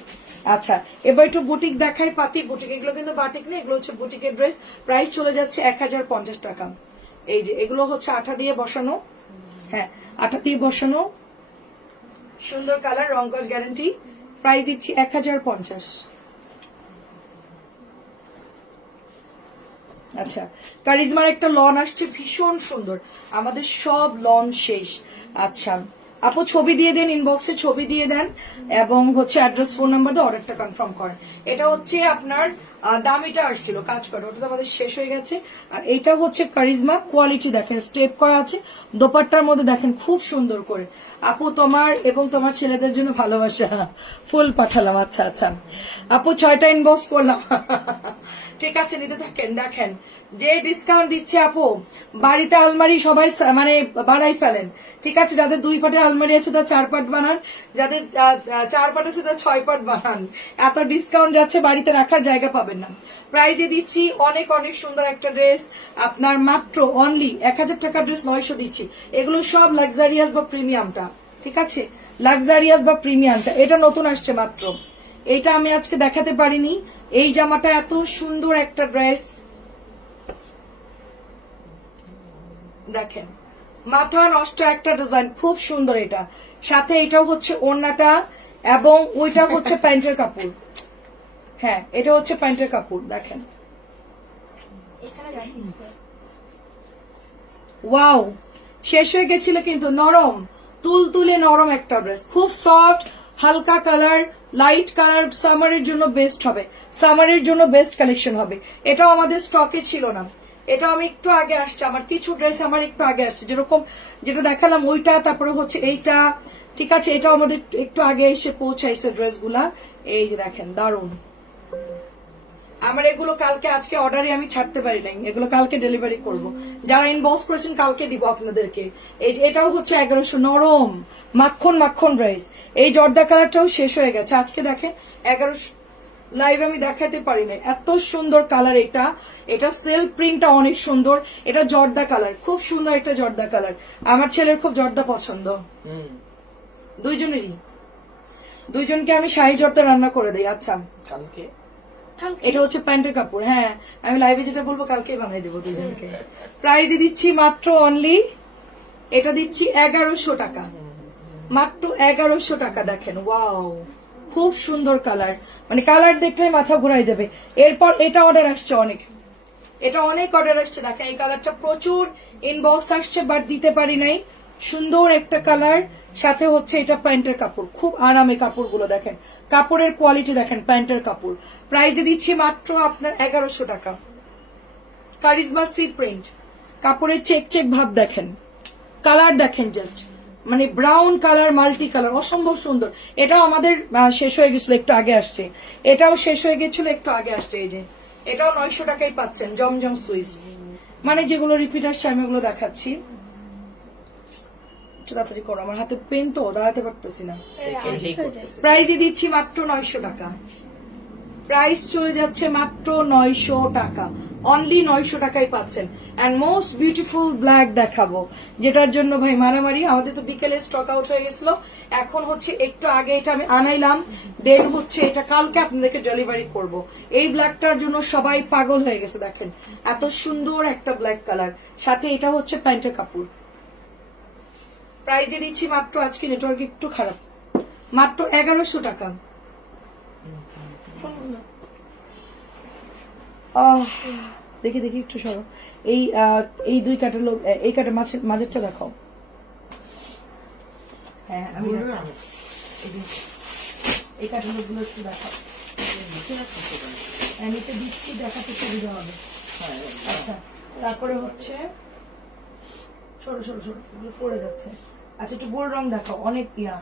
আচ্ছা এবার একটু বুটিক দেখাই, পাতি বুটিক, এগুলো কিন্তু বাটিক নেই, এগুলো হচ্ছে বুটিকের ড্রেস, প্রাইস চলে যাচ্ছে 1050 টাকা। এই যে এগুলো হচ্ছে আঠা দিয়ে বসানো, হ্যাঁ আঠা দিয়ে বসানো, সুন্দর কালার, রংকশ গ্যারান্টি, প্রাইস দিচ্ছি 1050। আচ্ছা কারিজমার একটা লন আসছে ভীষণ সুন্দর, আমাদের সব লন শেষ। আচ্ছা আপু ছবি দিয়ে দেন, ইনবক্সে ছবি দিয়ে দেন, এবং হচ্ছে অ্যাড্রেস ফোন নাম্বার দিয়ে অর্ডারটা কনফার্ম করেন। এটা হচ্ছে আপনার দামিটা আসছিল কাজ করে, ওটা তো আমাদের শেষ হয়ে গেছে। আর এইটা হচ্ছে কারিজমা, কোয়ালিটি দেখেন, স্টেপ করা আছে, দোপাট্টার মধ্যে দেখেন খুব সুন্দর করে। আপু তোমার এবং তোমার ছেলেদের জন্য ভালোবাসা, ফুল পাঠালাম। আচ্ছা আচ্ছা আপু 6টা ইনবক্স করলাম, ঠিক আছে নিতে থাকেন। দেখেন যে ডিসকাউন্ট দিচ্ছে আপু, বাড়িতে আলমারি সবাই মানে বানাই ফেলেন, ঠিক আছে। যাদের 2 পাটের আলমারি আছে তারা 4 পাট বানান, যাদের 4 পাট আছে তারা 6 পাট বানান, এত ডিসকাউন্ট যাচ্ছে, বাড়িতে রাখার জায়গা পাবেন না। প্রাইজে দিচ্ছি অনেক অনেক সুন্দর একটা ড্রেস, আপনার মাত্র অনলি 1000 টাকার ড্রেস 900 দিচ্ছি। এগুলো সব লাক্সারিয়াস বা প্রিমিয়ামটা, ঠিক আছে, লাক্সারিয়াস বা প্রিমিয়ামটা, এটা নতুন আসছে মাত্র, এইটা আমি আজকে দেখাতে পারিনি। এই জামাটা এত সুন্দর একটা ড্রেস, দেখেন মাথা নষ্ট একটা ডিজাইন, খুব সুন্দর এটা। সাথে এটাও হচ্ছে ওড়নাটা, এবং ওইটা হচ্ছে প্যান্টের কাপড়, হ্যাঁ এটা হচ্ছে প্যান্টের কাপড়, দেখেন ওয়াও, শেষ হয়ে গেছিল কিন্তু নরম, তুলতুলে নরম একটা ড্রেস, খুব সফট, হালকা কালার, লাইট কালার, সামারের জন্য বেস্ট হবে, সামারের জন্য বেস্ট কালেকশন হবে। এটাও আমাদের স্টকে ছিল না, এটা আমি একটু আগে আসছে, আমার কিছু ড্রেস আমার একটু আগে আসছে, যেরকম যেটা দেখালাম ওইটা, তারপরে হচ্ছে এইটা, ঠিক আছে, এটাও আমাদের একটু আগে এসে পৌঁছাইছে ড্রেসগুলা। এই যে দেখেন দারুন, আমার এগুলো কালকে আজকে অর্ডারে আমি ছাড়তে পারি নাই, এগুলো কালকে ডেলিভারি করব। যারা ইনবক্স করেছেন কালকে দিব আপনাদেরকে। এই যে এটাও হচ্ছে 1100, নরম মাখন মাখন ড্রেস। এই জর্দা কালারটাও শেষ হয়ে গেছে, আজকে দেখেন 1100 লাইভ আমি দেখাতে পারি না, এত সুন্দর কালার। এটা এটা সেলফ প্রিন্টটা অনেক সুন্দর, এটা জর্দা কালার, খুব সুন্দর একটা জর্দা কালার। আমার ছেলের খুব জর্দা পছন্দ, দুইজনেরই, দুইজনকে আমি শাহী জর্দা রান্না করে দিই। আচ্ছা কালকে এটা হচ্ছে প্যান্টের কাপড়, হ্যাঁ আমি লাইভে যেটা বলবো কালকে বানাই দেবো দুজনকে। প্রাইস দিচ্ছি মাত্র অনলি, এটা দিচ্ছি 1100 টাকা, মাত্র 1100 টাকা। দেখেন ওয়াও, খুব সুন্দর কালার, মানে কালার দেখলে মাথা ঘুরাই যাবে। এরপর এটা অর্ডার আসছে অনেক, এটা অনেক অর্ডার আসছে। দেখেন এই কালারটা প্রচুর ইনবক্স আসছে, বাট দিতে পারি নাই। সুন্দর একটা কালার, সাথে হচ্ছে এটা প্যান্টের কাপড়, খুব আরামে কাপড়গুলো দেখেন, কাপড়ের কোয়ালিটি দেখেন, প্যান্টের কাপড়। প্রাইসে দিচ্ছি মাত্র আপনার 1100 টাকা। কারিজমা সি প্রিন্ট, কাপড়ের চেক চেক ভাব দেখেন, কালার দেখেন জাস্ট, মানে ব্রাউন কালার, মাল্টি কালার, অসম্ভব সুন্দর। এটাও আমাদের শেষ হয়ে গেছিল, একটু আগে আসছে। এটাও শেষ হয়ে গেছিল, একটু আগে আসছে। এই যে এটাও 900 টাকায় পাচ্ছেন, জমজম সুইস। মানে যেগুলো রিপিট আসছে আমি ওগুলো দেখাচ্ছি, তাড়াতাড়ি করো, আমার হাতে পেন তো, দাঁড়াতে পারতেছি না। প্রাইজে দিচ্ছি মাত্র 900 টাকা, প্রাইস চলে যাচ্ছে মাত্র 900 টাকা, অনলি 900 টাকায় পাচ্ছেন। এন্ড মোস্ট বিউটিফুল ব্ল্যাক দেখাবো, যেটার জন্য ভাই মারামারি, আমাদের তো বিকেলে স্টক আউট হয়ে গেছিল, এখন হচ্ছে একটু আগে এটা আমি আনাইলাম, দেন হচ্ছে এটা কালকে আপনাদেরকে ডেলিভারি করব। এই ব্ল্যাকটার জন্য সবাই পাগল হয়ে গেছে, দেখেন এত সুন্দর একটা ব্ল্যাক কালার, সাথে এটা হচ্ছে প্যান্টের কাপড়। প্রাইজে দিচ্ছি মাত্র, আজকে নেটওয়ার্ক একটু খারাপ, মাত্র 1100 টাকা। দেখি দেখি একটু সরো, এই দুই কাটার লোক, এই কাটার মাঝেরটা দেখাও। হ্যাঁ আমি এই কাটার লোকগুলো একটু দেখাও, নিচে দিচ্ছি, দেখাতে সুবিধা হবে। আচ্ছা তারপরে হচ্ছে সরো সরো সরো, এগুলো পড়ে যাচ্ছে। আচ্ছা একটু গোল্ড রং দেখাও, অনেক ইয়া,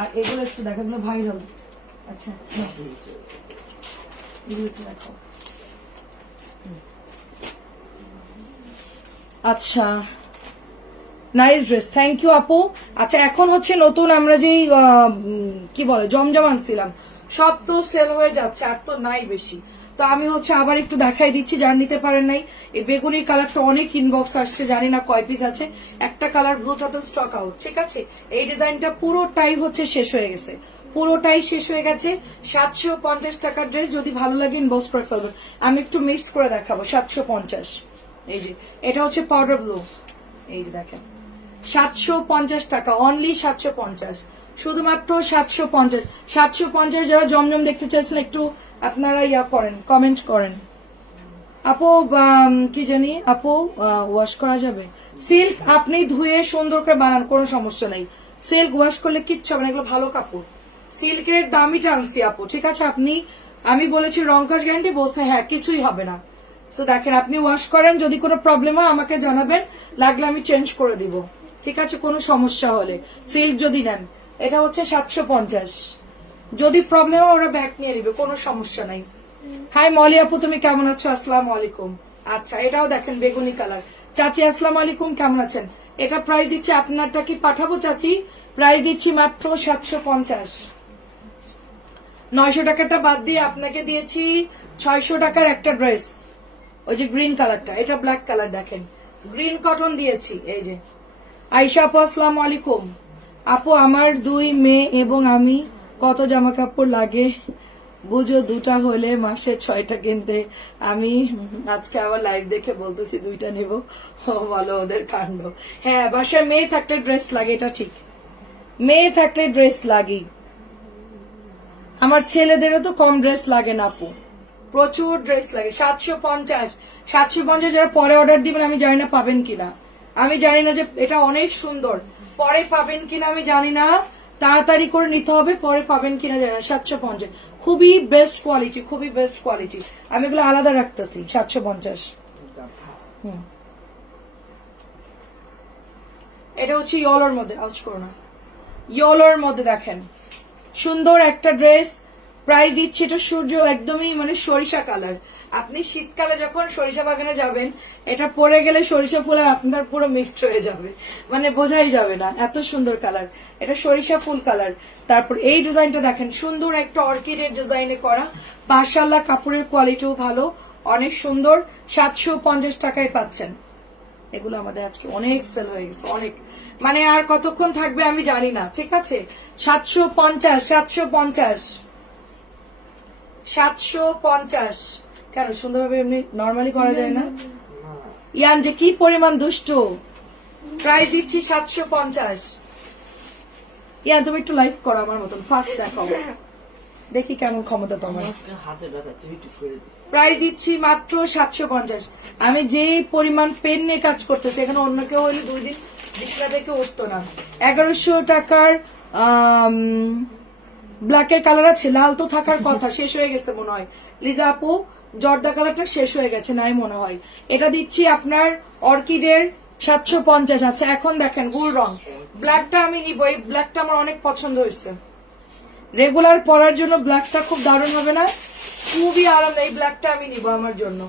আর এগুলো একটু দেখো, এগুলো ভাইরাল। আচ্ছা এগুলো একটু দেখাও। আচ্ছা নাইস ড্রেস, থ্যাংক ইউ আপু। আচ্ছা এখন হচ্ছে নতুন আমরা যেই কি বলে জমজম আনছিলাম, সব তো সেল হয়ে যাচ্ছে, আর তো নাই বেশি, তো আমি হচ্ছে আবার একটু দেখাই দিচ্ছি, যার নিতে পারেন নাই। এই বেগুনির কালারটা অনেক ইনবক্স আসছে, জানি না কয় পিস আছে, একটা কালার ব্লুটা তো স্টক আউট, ঠিক আছে। এই ডিজাইনটা পুরোটাই হচ্ছে শেষ হয়ে গেছে, পুরোটাই শেষ হয়ে গেছে। 750 টাকার ড্রেস, যদি ভালো লাগে ইনবক্স করে ফেলবেন। আমি একটু মিক্সড করে দেখাবো, 750। এই যে এটা হচ্ছে পাউডার ব্লু, এই যে দেখেন 750 টাকা, অনলি 750, শুধুমাত্র 750। 750 যারা জমজম দেখতে চাইছেন একটু আপনারা ইয়া করেন, কমেন্ট করেন। আপু কি জানি আপু, ওয়াশ করা যাবে? সিল্ক আপনি ধুয়ে সুন্দর করে বানান, কোনো সমস্যা নাই। সিল্ক ওয়াশ করলে কিচ্ছু হবে না, এগুলো ভালো কাপড়, সিল্কের দামই টানছি আপু, ঠিক আছে। আপনি, আমি বলেছি রংকাশ গ্যারান্টি, বলছে হ্যাঁ কিছুই হবে না। সো দেখেন আপনি ওয়াশ করেন, যদি কোনো প্রবলেম হয় আমাকে জানাবেন, লাগলে আমি চেঞ্জ করে দিব, ঠিক আছে, কোনো সমস্যা হলে। সিল্ক যদি নেন, এটা হচ্ছে 750, যদি প্রবলেম হয় ওরা ব্যাক নিয়ে নিবে, কোনো সমস্যা নাই। হাই মলি আপু, তুমি কেমন আছো? আসসালামু আলাইকুম। আচ্ছা এটাও দেখেন বেগুনি কালার। চাচি আসসালামু আলাইকুম, কেমন আছেন? এটা প্রাইস দিচ্ছি, আপনারটা কি পাঠাবো চাচি? প্রাইস দিচ্ছি মাত্র 750, 900 টাকাটা বাদ দিয়ে আপনাকে দিয়েছি 600 টাকার একটা ড্রেস, ওই যে গ্রিন কালারটা, এটা ব্ল্যাক কালার, দেখেন গ্রিন কটন দিয়েছি। এই যে আইসা আপু আসসালামু আলাইকুম। আপু আমার 2 মেয়ে এবং আমি, কত জামা কাপড় লাগে বুঝো, 2টা হলে মাসে 6টা কিনতে। আমি আজকে আবার লাইভ দেখে বলতেছি 2টা নেব, বলো ওদের কাণ্ড। হ্যাঁ বাসায় মেয়ে থাকলে ড্রেস লাগে, এটা ঠিক, মেয়ে থাকলে ড্রেস লাগে। আমার ছেলেদেরও তো কম ড্রেস লাগে না আপু, প্রচুর ড্রেস লাগে। 750 যারা পরে অর্ডার দিবেন আমি জানি না পাবেন কিনা, আমি জানি না যে এটা অনেক সুন্দর, পরে পাবেন কিনা আমি জানি না, তাড়াতাড়ি করে নিতে হবে, পরে পাবেন কিনা জানি না। 750, খুবই বেস্ট কোয়ালিটি, খুবই বেস্ট কোয়ালিটি। আমি এগুলো আলাদা রাখতেছি 750। এটা হচ্ছে ইয়েলোর মধ্যে, আউচ করো না, ইয়েলোর মধ্যে দেখেন সুন্দর একটা ড্রেস। প্রাইস দিচ্ছি, এটা সূর্য একদমই মানে সরিষা কালার। আপনি শীতকালে যখন সরিষা বাগানে যাবেন, এটা পরে গেলে সরিষা ফুল আর আপনার পুরো মিক্সড হয়ে যাবে, মানে বোঝাই যাবে না, এত সুন্দর কালার। এটা সরিষা ফুল কালার। তারপর এই ডিজাইনটা দেখেন, সুন্দর একটা অর্কিডের ডিজাইনে করা, মাশাআল্লাহ কাপড়ের কোয়ালিটিও ভালো, অনেক সুন্দর। 750 টাকায় পাচ্ছেন। এগুলো আমাদের আজকে অনেক সেল হয়ে গেছে, অনেক, মানে আর কতক্ষণ থাকবে আমি জানি না। ঠিক আছে, 750, 750, 750। কেন সুন্দরভাবে এমনি নর্মালি করা যায় না? ইয়ান যে কি পরিমাণ দুষ্ট। প্রাইস দিচ্ছি 750। ইয়ান তুমি একটু লাইভ করো আমার মতন, ফার্স্ট দেখাও, দেখি কেমন ক্ষমতা তোমার। প্রাইস দিচ্ছি মাত্র 750। আমি যে পরিমাণ পেন নিয়ে কাজ করতেছি, এখানে অন্য কেউ হইলে 2 দিন বিছনা থেকে উঠতো না। 1100 টাকার ব্ল্যাকের কালার আছে, লাল তো থাকার কথা, শেষ হয়ে গেছে মনে হয়। লিজা আপু, জর্দা কালারটা শেষ হয়ে গেছে নাই মনে হয়। এটা দিচ্ছি আপনার অর্কিডের 750। আচ্ছা এখন দেখেন গুল রং, ব্ল্যাকটা আমি নিব, এই ব্ল্যাকটা আমার অনেক পছন্দ হয়েছে। রেগুলার পরার জন্য ব্ল্যাকটা খুব দারুণ হবে না? খুবই আরাম, এই ব্ল্যাকটা আমি নিব আমার জন্য।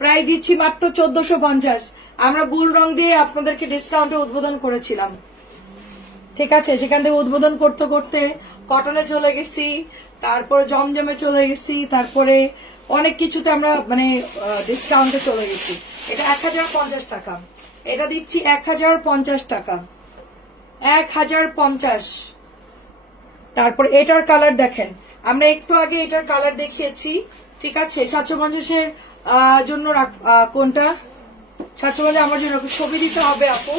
প্রাইস দিচ্ছি মাত্র 1450। আমরা গুল রং দিয়ে আপনাদেরকে ডিসকাউন্টে উদ্বোধন করেছিলাম, ঠিক আছে? সেখান থেকে উদ্বোধন করতে করতে কটনে চলে গেছি, তারপরে জমজমে চলে গেছি, তারপরে অনেক কিছুতে আমরা মানে ডিসকাউন্টে চলে গেছি। এটা 1050 টাকা, এটা দিচ্ছি 1050 টাকা, 1050। তারপর এটার কালার দেখেন, আমরা একটু আগে এটার কালার দেখিয়েছি, ঠিক আছে? 750-এর জন্য কোনটা 750 আমার জন্য ছবি দিতে হবে আপু।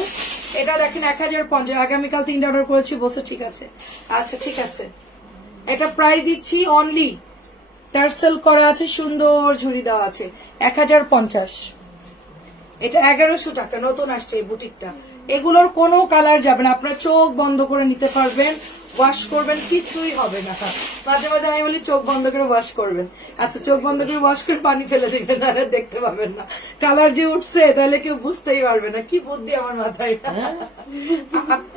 এটা দেখেন 1050, আগামীকাল 3টা অর্ডার করেছি বসে, ঠিক আছে? আচ্ছা ঠিক আছে, এটা প্রাইস দিচ্ছি অনলি, টার্সেল করা আছে, সুন্দর ঝুড়ি দেওয়া আছে, 1050। এটা 1100 টাকা, নতুন আসছে এই বুটিকটা। এগুলোর কোনো কালার যাবে না, আপনার চোখ বন্ধ করে নিতে পারবেন, ওয়াশ করবেন, কিছুই হবে না। মাঝে মাঝে আমি বলি চোখ বন্ধ করে ওয়াশ করবেন। আচ্ছা চোখ বন্ধ করে ওয়াশ করে পানি ফেলে দিবেন, তাহলে দেখতে পাবেন না কালার যে উঠছে, তাহলে কেউ বুঝতেই পারবে না। কি বুদ্ধি আমার মাথায়।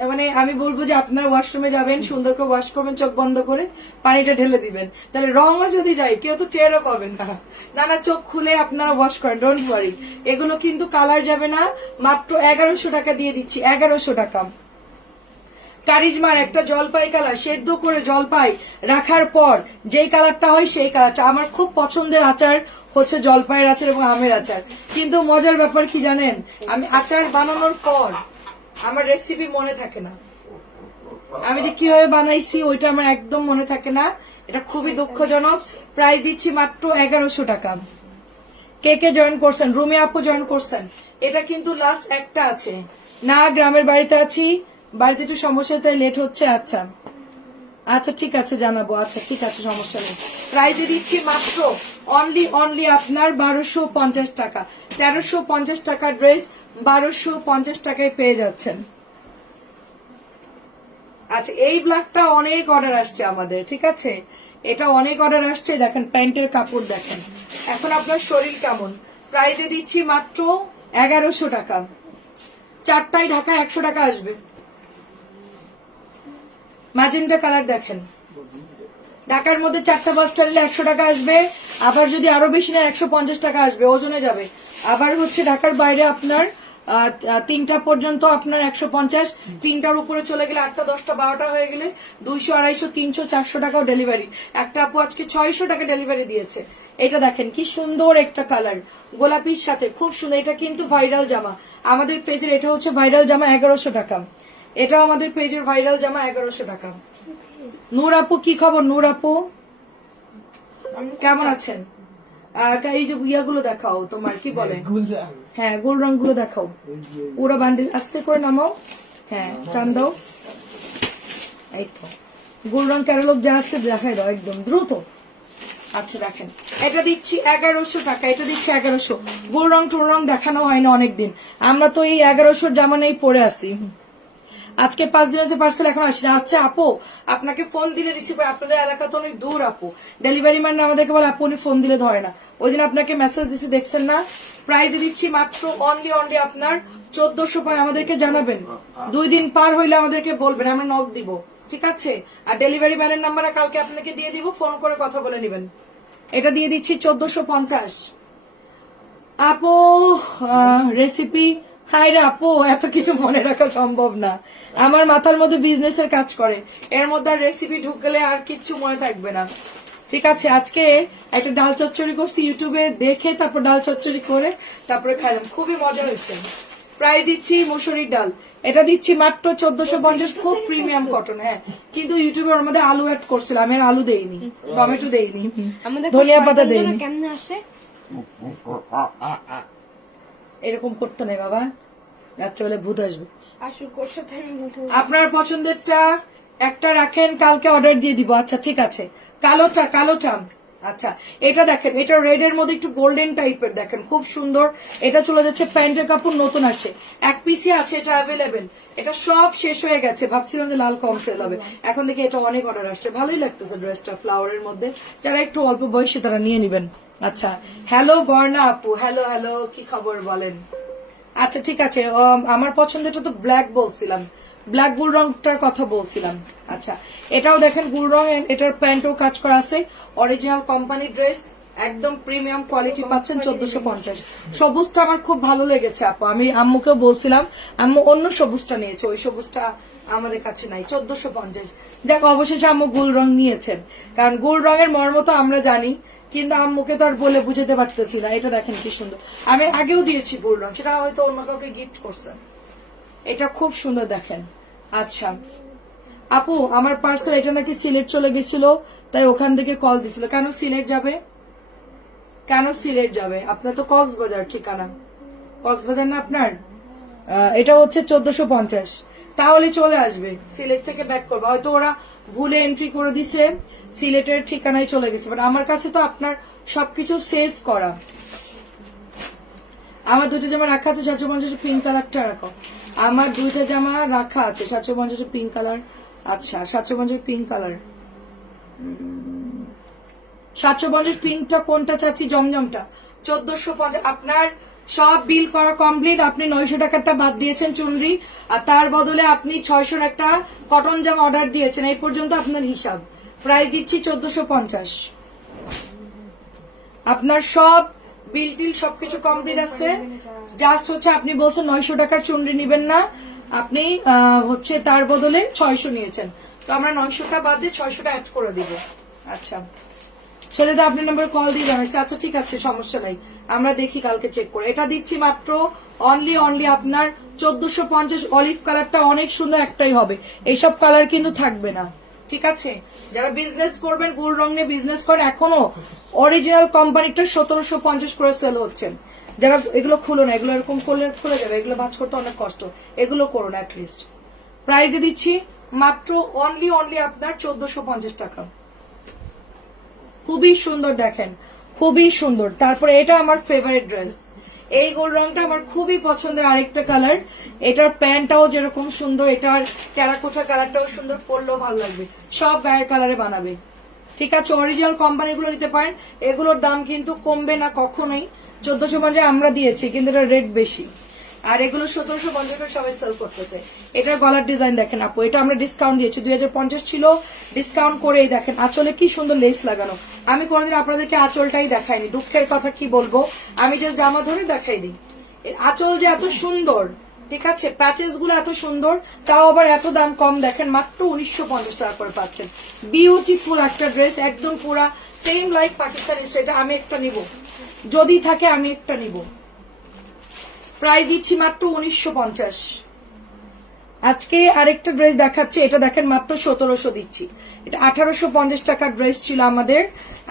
মানে আমি বলবো যে আপনারা ওয়াশরুমে যাবেন, সুন্দর করে ওয়াশ করবেন, চোখ বন্ধ করে পানিটা ঢেলে দিবেন, তাহলে রঙও যদি যায় কেউ তো টেরও পাবেন না। না না, চোখ খুলে আপনারা ওয়াশ করেন, ডোন্ট ওয়ারি। এগুলো কিন্তু কালার যাবে না, মাত্র 1100 টাকা দিয়ে দিচ্ছি, 1100 টাকা। কারিজমার একটা জলপাই কালার, সেদ্ধ করে জলপাই রাখার পর যেই কালারটা হয় সেই কালারটা। আমার খুব পছন্দের আচার হচ্ছে জলপাইয়ের আচার এবং আমের আচার। কিন্তু মজার ব্যাপার কি জানেন, আমি আচার বানানোর পর আমার রেসিপি মনে থাকে না, আমি যে কিভাবে বানাইছি ওইটা আমার একদম মনে থাকে না। এটা খুবই দুঃখজনক। প্রাইস দিচ্ছি মাত্র 1100 টাকা। কে কে জয়েন করছেন? রুমি আপু জয়েন করছেন। এটা কিন্তু লাস্ট একটা আছে না, গ্রামের বাড়িতে আছি, বাড়িতে একটু সমস্যা, তাই লেট হচ্ছে। আচ্ছা আচ্ছা ঠিক আছে জানাবো, আচ্ছা ঠিক আছে সমস্যা নেই। প্রাইজে দিচ্ছি মাত্র অনলি আপনার 1250 টাকা। 1350 টাকার ড্রেস 1250 টাকায় পেয়ে যাচ্ছেন। আচ্ছা এই ব্ল্যাকটা অনেক অর্ডার আসছে আমাদের, ঠিক আছে? এটা অনেক অর্ডার আসছে, দেখেন প্যান্টের কাপড় দেখেন। এখন আপনার শরীর কেমন? প্রাইজে দিচ্ছি মাত্র 1100 টাকা। 4টায় ঢাকা 100 টাকা আসবে। ম্যাজেন্টা কালার দেখেন, ঢাকার মধ্যে 4টা 5টা নিলে 100 টাকা আসবে। আবার যদি আরো বেশি না 150 টাকা আসবে, ওজনে যাবে। আবার হচ্ছে ঢাকার বাইরে আপনার 3টা পর্যন্ত আপনার 150, 3টার উপরে চলে গেলে 8টা 10টা 12টা হয়ে গেলে 200 250 300 400 টাকাও ডেলিভারি। একটা আপু আজকে 600 টাকা ডেলিভারি দিয়েছে। এটা দেখেন কি সুন্দর একটা কালার, গোলাপির সাথে খুব সুন্দর। এটা কিন্তু ভাইরাল জামা আমাদের পেজের, এটা হচ্ছে ভাইরাল জামা 1100 টাকা। এটাও আমাদের পেজের ভাইরাল জামা 1100 টাকা। নূর আপু কি খবর? নূর আপু কেমন আছেন? এই যে ইয়াগুলো দেখাও, তোমার কি বলে, হ্যাঁ গোল রং গুলো দেখাও, পুরো বান্ডিল আস্তে করে নামাও, হ্যাঁ টান দাও, এই তো গোল রং ক্যাটালগ যা আসছে দেখাই দাও একদম দ্রুত। আচ্ছা দেখেন, এটা দিচ্ছি 1100 টাকা, এটা দিচ্ছি 1100। গোল রং টোল রং দেখানো হয় না অনেকদিন, আমরা তো এই 1100 জামা নেই পরে আসি। আজকে 5 দিন আছে, পার্সেল এখন আসে না। আচ্ছা আপু, আপনাকে ফোন দিলে রিসিভ করে, আপনাদের এলাকা তো অনেক দূর আপু, ডেলিভারি ম্যান আমাদেরকে বলে আপু উনি ফোন দিলে ধরে না। ওই দিন আপনাকে মেসেজ দিচ্ছি দেখছেন না। প্রাইস দিচ্ছি মাত্র অনলি আপনার 1400। আমাদেরকে জানাবেন, 2 দিন পার হইলে আমাদেরকে বলবেন, আমরা নক দিব, ঠিক আছে? আর ডেলিভারি ম্যানের নাম্বারটা কালকে আপনাকে দিয়ে দিব, ফোন করে কথা বলে নেবেন। এটা দিয়ে দিচ্ছি 1450। আপু রেসিপি, হাই রে আপু, এত কিছু মনে রাখা সম্ভব না, আমার মাথার মধ্যে বিজনেসের কাজ করে, এর মধ্যে আর রেসিপি ঢুকলে আর কিচ্ছু মনে থাকবে না, ঠিক আছে? আজকে একটা ডাল চচ্চড়ি করছি ইউটিউবে দেখে, তারপর ডাল চচ্চড়ি করে তারপরে খাইলাম, খুবই মজা হয়েছে। প্রায় দিচ্ছি মসুরির ডাল, এটা দিচ্ছি মাত্র 1450, খুব প্রিমিয়াম কটন। হ্যাঁ, কিন্তু ইউটিউবে ওর মধ্যে আলু অ্যাড করছিল, আমি আর আলু দেইনি, টমেটো দেইনি, ধনিয়া পাতা দেইনি। কেমনে আসে এরকম করতে নেই বাবা, রাত্রেবেলা ভূত আসবে। আসুক ওর সাথে আমি বলবো। আপনার পছন্দেরটা একটা রাখেন, কালকে অর্ডার দিয়ে দিব। আচ্ছা ঠিক আছে, কালোটা আচ্ছা, এটা দেখেন, এটা রেড এর মধ্যে একটু গোল্ডেন টাইপের, দেখেন খুব সুন্দর। এটা চলে যাচ্ছে, প্যান্টের কাপড় নতুন আসে, 1 পিসই আছে এটা অ্যাভেলেবেল। এটা সব শেষ হয়ে গেছে, ভাবছিলাম যে লাল কম সেল হবে, এখন দেখি এটা অনেক অর্ডার আসছে, ভালোই লাগতেছে ড্রেসটা ফ্লাওয়ারের মধ্যে। যারা একটু অল্প বয়সী তারা নিয়ে নিবেন। আচ্ছা, হ্যালো বর্ণা আপু, হ্যালো, কি খবর বলেন? আচ্ছা ঠিক আছে, আমার পছন্দেরটা তো ব্ল্যাক বলছিলাম, ব্ল্যাক গুল রংটার কথা বলছিলাম। আচ্ছা, এটাও দেখেন গুল রং, এটার প্যান্টও কাজ করা আছে, অরিজিনাল কোম্পানি ড্রেস, একদম প্রিমিয়াম কোয়ালিটি পাচ্ছেন 1450। সবুজটা আমার খুব ভালো লেগেছে আপু, আমি আম্মুকেও বলছিলাম, আম্মু অন্য সবুজটা নিয়েছে, ওই সবুজটা আমাদের কাছে নাই, 1450। যাক, অবশেষে আম্মু গুল রং নিয়েছেন, কারণ গুল রঙের মর্ম তো আমরা জানি, কিন্তু আম্মুকে তো আর বলে বুঝাতে পারতেছি না। এটা দেখেন কি সুন্দর, আমি আগেও দিয়েছি গুল রং, সেটা হয়তো অন্য কাউকে গিফট করছেন। এটা খুব সুন্দর দেখেন। আচ্ছা আপু, আমার পার্সেল এটা নাকি সিলেট চলে গেছিল, তাই ওখান থেকে কল দিছিল। কেন সিলেট যাবে? আপনার তো কক্সবাজার ঠিকানা, কক্সবাজার না আপনার? এটা হচ্ছে 1450, তাহলে চলে আসবে। সিলেট থেকে ব্যাক করবে, হয়তো ওরা ভুলে এন্ট্রি করে দিছে, সিলেটের ঠিকানায় চলে গেছে, বাট আমার কাছে তো আপনার সবকিছু সেভ করা। আমার 2টা জামা রাখা আছে 750, পিঙ্ক কালারটা রাখো। আমার 2টা জামা রাখা আছে 750 পিঙ্ক কালার। আচ্ছা, 750 পিঙ্ক কালার, 750 পিঙ্কটা কোনটা চাচ্ছি? জমজমটা 1450। আপনার সব বিল করা কমপ্লিট, আপনি 900 টাকারটা বাদ দিয়েছেন চুনরি, আর তার বদলে আপনি 600 একটা কটন জামা অর্ডার দিয়েছেন, এই পর্যন্ত আপনার হিসাব। প্রাইস দিচ্ছি 1450। আপনার সব বিল টিল সবকিছু কমপ্লিট আছে, জাস্ট হচ্ছে আপনি বলছেন 900 টাকার চুনরি নিবেন না, আপনি হচ্ছে তার বদলে 600 নিয়েছেন, তো আমরা 900টা বাদ দিয়ে 600টা অ্যাড করে দিব। আচ্ছা, সেটা তো আপনার নাম্বার কল দিয়ে জানাইছে। আচ্ছা ঠিক আছে, সমস্যা নাই, আমরা দেখি কালকে চেক করে। এটা দিচ্ছি মাত্র অনলি আপনার 1450। অলিভ কালারটা অনেক সুন্দর, একটাই হবে, এইসব কালার কিন্তু থাকবে না, ঠিক আছে? যারা বিজনেস করবেন, গোল্ড রং নিয়ে বিজনেস করেন, এখনো অরিজিনাল কোম্পানিটা 1750 করে সেল হচ্ছেন। যারা এগুলো খুলো না, এগুলো এরকম করলে খুলে যাবে, এগুলো ভাঁজ করতে অনেক কষ্ট, এগুলো করুন অ্যাটলিস্ট। প্রাইজে দিচ্ছি মাত্র অনলি আপনার 1450 টাকা। খুবই সুন্দর দেখেন, খুবই সুন্দর। তারপরে এটা আমার ফেভারিট ড্রেস, এই গোল্ড রংটা আমার খুবই পছন্দের আরেকটা কালার। এটার প্যান্টটাও যেরকম সুন্দর, এটার টেরাকোটা কালারটাও সুন্দর, পরলেও ভালো লাগবে, সব গায়ের কালারে বানাবে, ঠিক আছে? অরিজিনাল কোম্পানিগুলো নিতে পারেন, এগুলোর দাম কিন্তু কমবে না কখনোই। 1450 আমরা দিয়েছি, কিন্তু এটা রেট বেশি, আর এগুলো 1750 করে সবাই সেল করতেছে। এটার গলার ডিজাইন দেখেন আপু, এটা আমরা ডিসকাউন্ট দিয়েছি, 2050 ছিল, ডিসকাউন্ট করেই দেখেন আঁচলে কি সুন্দর লেস লাগানো। আমি কোনোদিন আপনাদেরকে আঁচলটাই দেখাইনি, দুঃখের কথা কি বলবো, আমি যে জামা ধরে দেখাই দিই। আঁচল যে এত সুন্দর, ঠিক আছে, প্যাচেস গুলো এত সুন্দর, তাও আবার এত দাম কম। দেখেন মাত্র 1950 টাকা করে পাচ্ছেন, বিউটিফুল একটা ড্রেস, একদম পুরা সেম লাইক পাকিস্তানি স্টাইল। এটা আমি একটা নিব, যদি থাকে আমি একটা নিব। প্রাইস দিচ্ছি মাত্র 1950। আজকে আরেকটা ড্রেস দেখাচ্ছে, এটা দেখেন মাত্র 1700 দিচ্ছি। এটা 1850 টাকার ড্রেস ছিল আমাদের,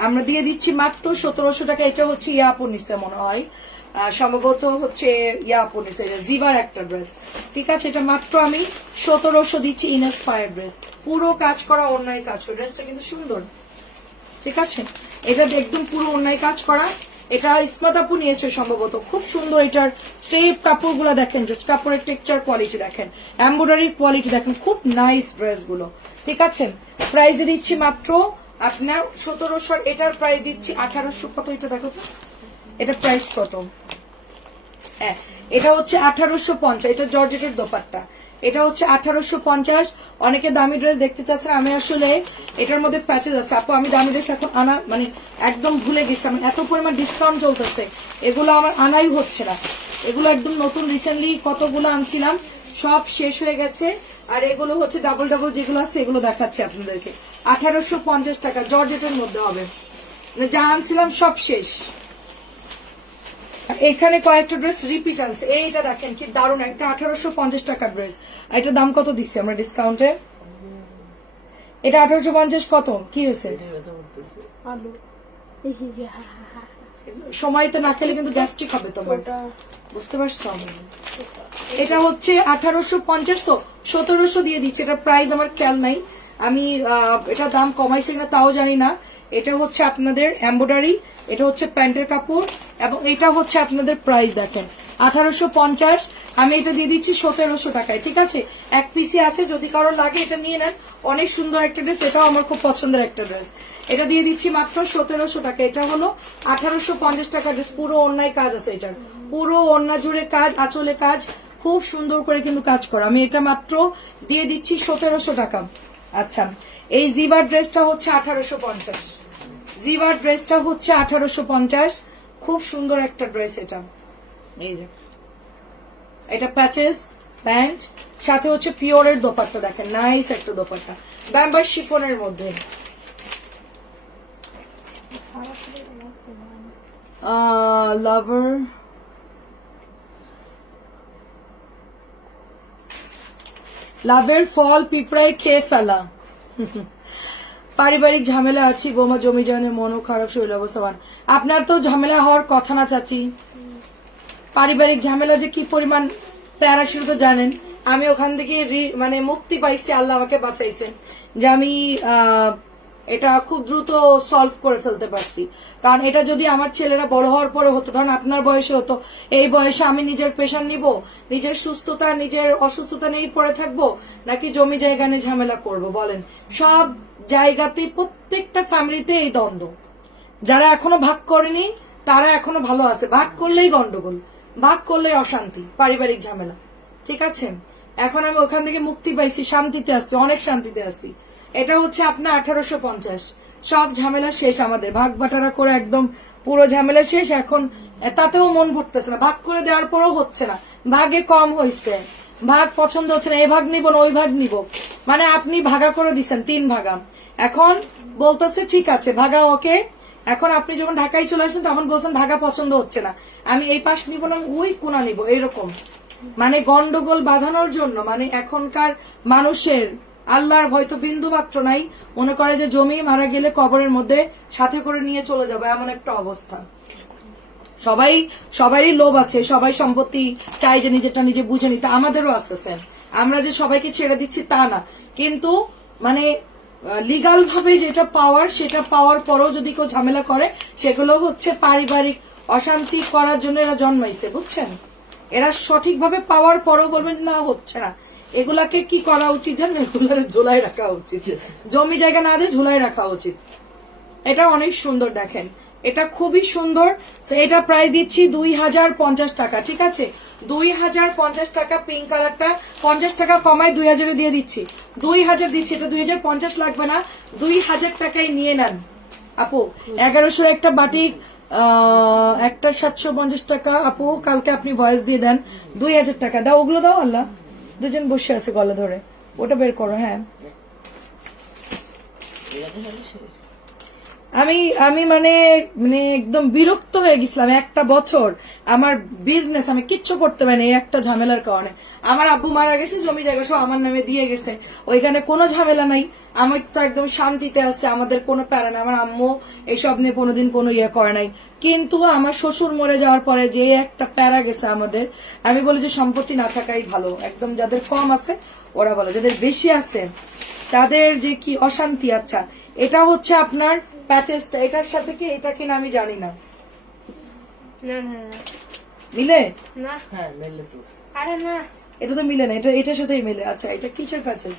আমরা দিয়ে দিচ্ছি মাত্র 1700 টাকা। এটা হচ্ছে ইয়াপনিসে মনে হয়, সম্ভবত হচ্ছে ইয়াপনিসে, জিবার একটা ড্রেস, ঠিক আছে? এটা মাত্র আমি 1700 দিচ্ছি। ইনস্পায়ার ড্রেস, পুরো কাজ করা, অন্যায় কাজ করা, ড্রেসটা কিন্তু সুন্দর, ঠিক আছে? এটা একদম পুরো অন্যায় কাজ করা। এটা ইসমাত আপু নিয়েছে সম্ভবত, খুব সুন্দর। এটার স্টেপ কাপড়গুলো দেখেন, জাস্ট কাপড়ের টেক্সচার কোয়ালিটি দেখেন, এমব্রয়ডারি কোয়ালিটি দেখেন, খুব নাইস ড্রেস গুলো। ঠিক আছে, প্রাইস দিচ্ছি মাত্র আপনার 1700। এটার প্রাইস দিচ্ছি 1800। কত এটা দেখো তো, এটা প্রাইস কত? হ্যাঁ, এটা হচ্ছে 1850। এটা জর্জেটের দোপাট্টা, এটা হচ্ছে 1850। অনেকে দামি ড্রেস দেখতে চাচ্ছেন, আমি আসলে এটার মধ্যে প্যাচেস আছে আপু, আমি দামি ড্রেস এখন আনা মানে একদম ভুলে গেছি। আমি এত পরিমাণ ডিসকাউন্ট চলতেছে, এগুলো আমার আনাই হচ্ছে না। এগুলো একদম নতুন রিসেন্টলি কতগুলো আনছিলাম, সব শেষ হয়ে গেছে। আর এগুলো হচ্ছে ডাবল ডাবল যেগুলো আছে এগুলো দেখাচ্ছি আপনাদেরকে। 1850 টাকা, জর্জেটের মধ্যে হবে। মানে যা আনছিলাম সব শেষ। এখানে কয়েকটা ড্রেস রিপিট আনছে, এইটা দেখেন কি দারুণ একটা 1850 টাকার ড্রেস। এটার দাম কত দিচ্ছি আমরা ডিসকাউন্টে? এটা 1850। কত কি হয়েছে? আলু সময়তে না খেলে কিন্তু গ্যাস্ট্রিক হবে তোমার, বুঝতে পারছো? এটা হচ্ছে 1850, তো 1700 দিয়ে দিচ্ছে। এটা প্রাইস আমার খেয়াল নাই, আমি এটা দাম কমাইছে কিনা তাও জানি না। এটা হচ্ছে আপনাদের এমব্রয়ডারি, এটা হচ্ছে প্যান্টের কাপড়, এবং এটা হচ্ছে আপনাদের প্রাইস দেখেন 1850। আমি এটা দিয়ে দিচ্ছি 1700 টাকায়। ঠিক আছে, এক পিসি আছে, যদি কারো লাগে এটা নিয়ে নেন। অনেক সুন্দর একটা ড্রেস, এটাও আমার খুব পছন্দের একটা ড্রেস। এটা দিয়ে দিচ্ছি মাত্র 1700 টাকা। এটা হলো 1850 টাকা ড্রেস, পুরো অন্যায় কাজ আছে এটার, পুরো ওড়না জুড়ে কাজ, আঁচলে কাজ, খুব সুন্দর করে কিন্তু কাজ করা। আমি এটা মাত্র দিয়ে দিচ্ছি 1700 টাকা। আচ্ছা, এই জিবার ড্রেসটা হচ্ছে 1850। জিবার ড্রেসটা হচ্ছে 1850, খুব সুন্দর একটা ড্রেস এটা। এই যে এটা প্যাচেস প্যান্ট, সাথে হচ্ছে পিওরের দোপাট্টা দেখেন, নাইস একটা দোপাট্টা, ব্যাম্বার শিফনের মধ্যে। লাভার লাভের ফল পিঁপড়ায় খেয়ে ফেলা। পারিবারিক ঝামেলা আছি বোমা, জমি জনে মনও খারাপ, শরীর অবস্থাবান। আপনার তো ঝামেলা হওয়ার কথা না চাচি, পারিবারিক ঝামেলা যে কি পরিমাণ প্যারা সেটা তো জানেন। আমি ওখান থেকে মানে মুক্তি পাইছি, আল্লাহ আমাকে বাঁচাইছেন যে আমি এটা খুব দ্রুত সলভ করে ফেলতে পারছি। কারণ এটা যদি আমার ছেলেরা বড় হওয়ার পরে হতো, ধরেন আপনার বয়সে হতো, এই বয়সে আমি নিজের পেশার নিব, নিজের সুস্থতা নিজের অসুস্থতা নিয়েই পড়ে থাকবো, নাকি জমি জায়গা নিয়ে ঝামেলা করব? বলেন, সব জায়গাতেই প্রত্যেকটা ফ্যামিলিতে এই দ্বন্দ্ব। যারা এখনো ভাগ করেনি তারা এখনো ভালো আছে, ভাগ করলেই গন্ডগোল, ভাগ করলেই অশান্তি, পারিবারিক ঝামেলা। ঠিক আছে, এখন আমি ওখান থেকে মুক্তি পাইছি, শান্তিতে আছি, অনেক শান্তিতে আছি। এটা হচ্ছে আপনার 1850, সব ঝামেলা শেষ আমাদের, ভাগ বাটারা করে একদম পুরো ঝামেলা শেষ। এখন তাতেও মন ভরতেছে না, ভাগ করে দেওয়ার পরও হচ্ছে না, ভাগে কম হয়েছে, ভাগ পছন্দ হচ্ছে না, এই ভাগ নিব না ওই ভাগ নিব। মানে আপনি ভাগা করে দিচ্ছেন 3 ভাগা, এখন বলতেছে ঠিক আছে ভাগা ওকে। এখন আপনি যখন ঢাকায় চলে আসছেন তখন বলছেন ভাগা পছন্দ হচ্ছে না, আমি এই পাশ নিব না ওই কোনা নিব, এরকম মানে গন্ডগোল বাঁধানোর জন্য। মানে এখনকার মানুষের আল্লাহর ভয় তো বিন্দু মাত্র নাই, মনে করে যে জমি মারা গেলে কবরের মধ্যে সাথে করে নিয়ে চলে যাবে, এমন একটা অবস্থা। সবারই লোভ আছে, সবাই সম্পত্তি চাই যে নিজেরটা নিজে বুঝে নিতে, আমাদেরও আছে স্যার। আমরা যে সবাইকে ছেড়ে দিচ্ছি তা না, কিন্তু মানে লিগাল ভাবে যেটা পাওয়ার সেটা পাওয়ার পরও যদি কেউ ঝামেলা করে, সেগুলো হচ্ছে পারিবারিক অশান্তি করার জন্য এরা জন্মাইছে, বুঝছেন? এরা সঠিকভাবে পাওয়ার পরও বলবেন না হচ্ছে না। এগুলাকে কি করা উচিত জানেন? এগুলার ঝোলাই রাখা উচিত, জমি জায়গা না দিয়ে ঝোলাই রাখা উচিত। এটা অনেক সুন্দর দেখেন, এটা খুবই সুন্দর। এটা প্রাইস দিচ্ছি 2050 টাকা। ঠিক আছে, 2050 টাকা। পিঙ্ক কালারটা 50 টাকা কমায় 2000 দিয়ে দিচ্ছি, 2000 দিচ্ছি। এটা 2050 লাগবে না, 2000 টাকায় নিয়ে নেন আপু। 1100 একটা বাটিক, একটা 750 টাকা। আপু কালকে আপনি ভয়েস দিয়ে দেন, 2000 টাকা দাও, ওগুলো দাও। আল্লাহ, দুজন বসে আছে গলা ধরে, ওটা বের করো। হ্যাঁ, আমি মানে মানে একদম বিরক্ত হয়ে গেছিলাম। একটা বছর আমার বিজনেস আমি কিচ্ছু করতে পারিনি এই একটা ঝামেলার কারণে। আমার আব্বু মারা গেছে, জমি জায়গা সব আমার নামে দিয়ে গেছে, ওইখানে কোনো ঝামেলা নাই, আমি তো একদম শান্তিতে আছে, আমাদের কোনো প্যারা নাই। আমার আম্মু এইসব নিয়ে কোনোদিন কোনো ইয়ে করে নাই। কিন্তু আমার শ্বশুর মরে যাওয়ার পরে যে একটা প্যারা গেছে আমাদের, আমি বলি যে সম্পত্তি না থাকাই ভালো। একদম যাদের কম আছে ওরা বলে, যাদের বেশি আছে তাদের যে কি অশান্তি। আচ্ছা, এটা হচ্ছে আপনার প্যাচেসটা এটার সাথে কি এটা কিনা আমি জানি না। না না না মিলে? না হ্যাঁ মেলে তো। আরে না এটা তো মিলে না, এটা এটার সাথেই মিলে। আচ্ছা এটা কিসের প্যাচেস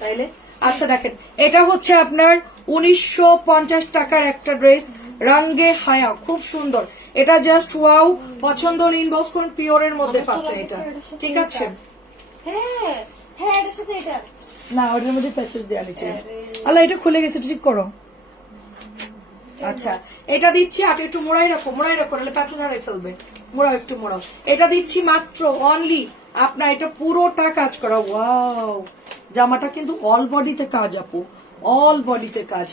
তাইলে? আচ্ছা দেখেন, এটা হচ্ছে আপনার 1950 টাকার একটা ড্রেস, রঙে হায়া, খুব সুন্দর। এটা জাস্ট ওয়াও, পছন্দ হলে ইনবক্স করুন, পিওরের মধ্যে পাচ্ছেন এটা, ঠিক আছে? হ্যাঁ হ্যাঁ এটার সাথে এটা না ওটার মধ্যে প্যাচেস দেওয়া নিচে। আল্লাহ এটা খুলে গেছে, এটা ঠিক করো। আচ্ছা এটা দিচ্ছি, আর একটু মোড়াই রাখো, নাহলে প্যাচেস হারাই ফেলবে। মোড়াও, একটু মোড়াও। এটা দিচ্ছি মাত্র অনলি আপনার, এটা পুরোটা কাজ করা। ওয়াও, জামাটা কিন্তু অল বডিতে কাজ আপু, অল বডিতে কাজ।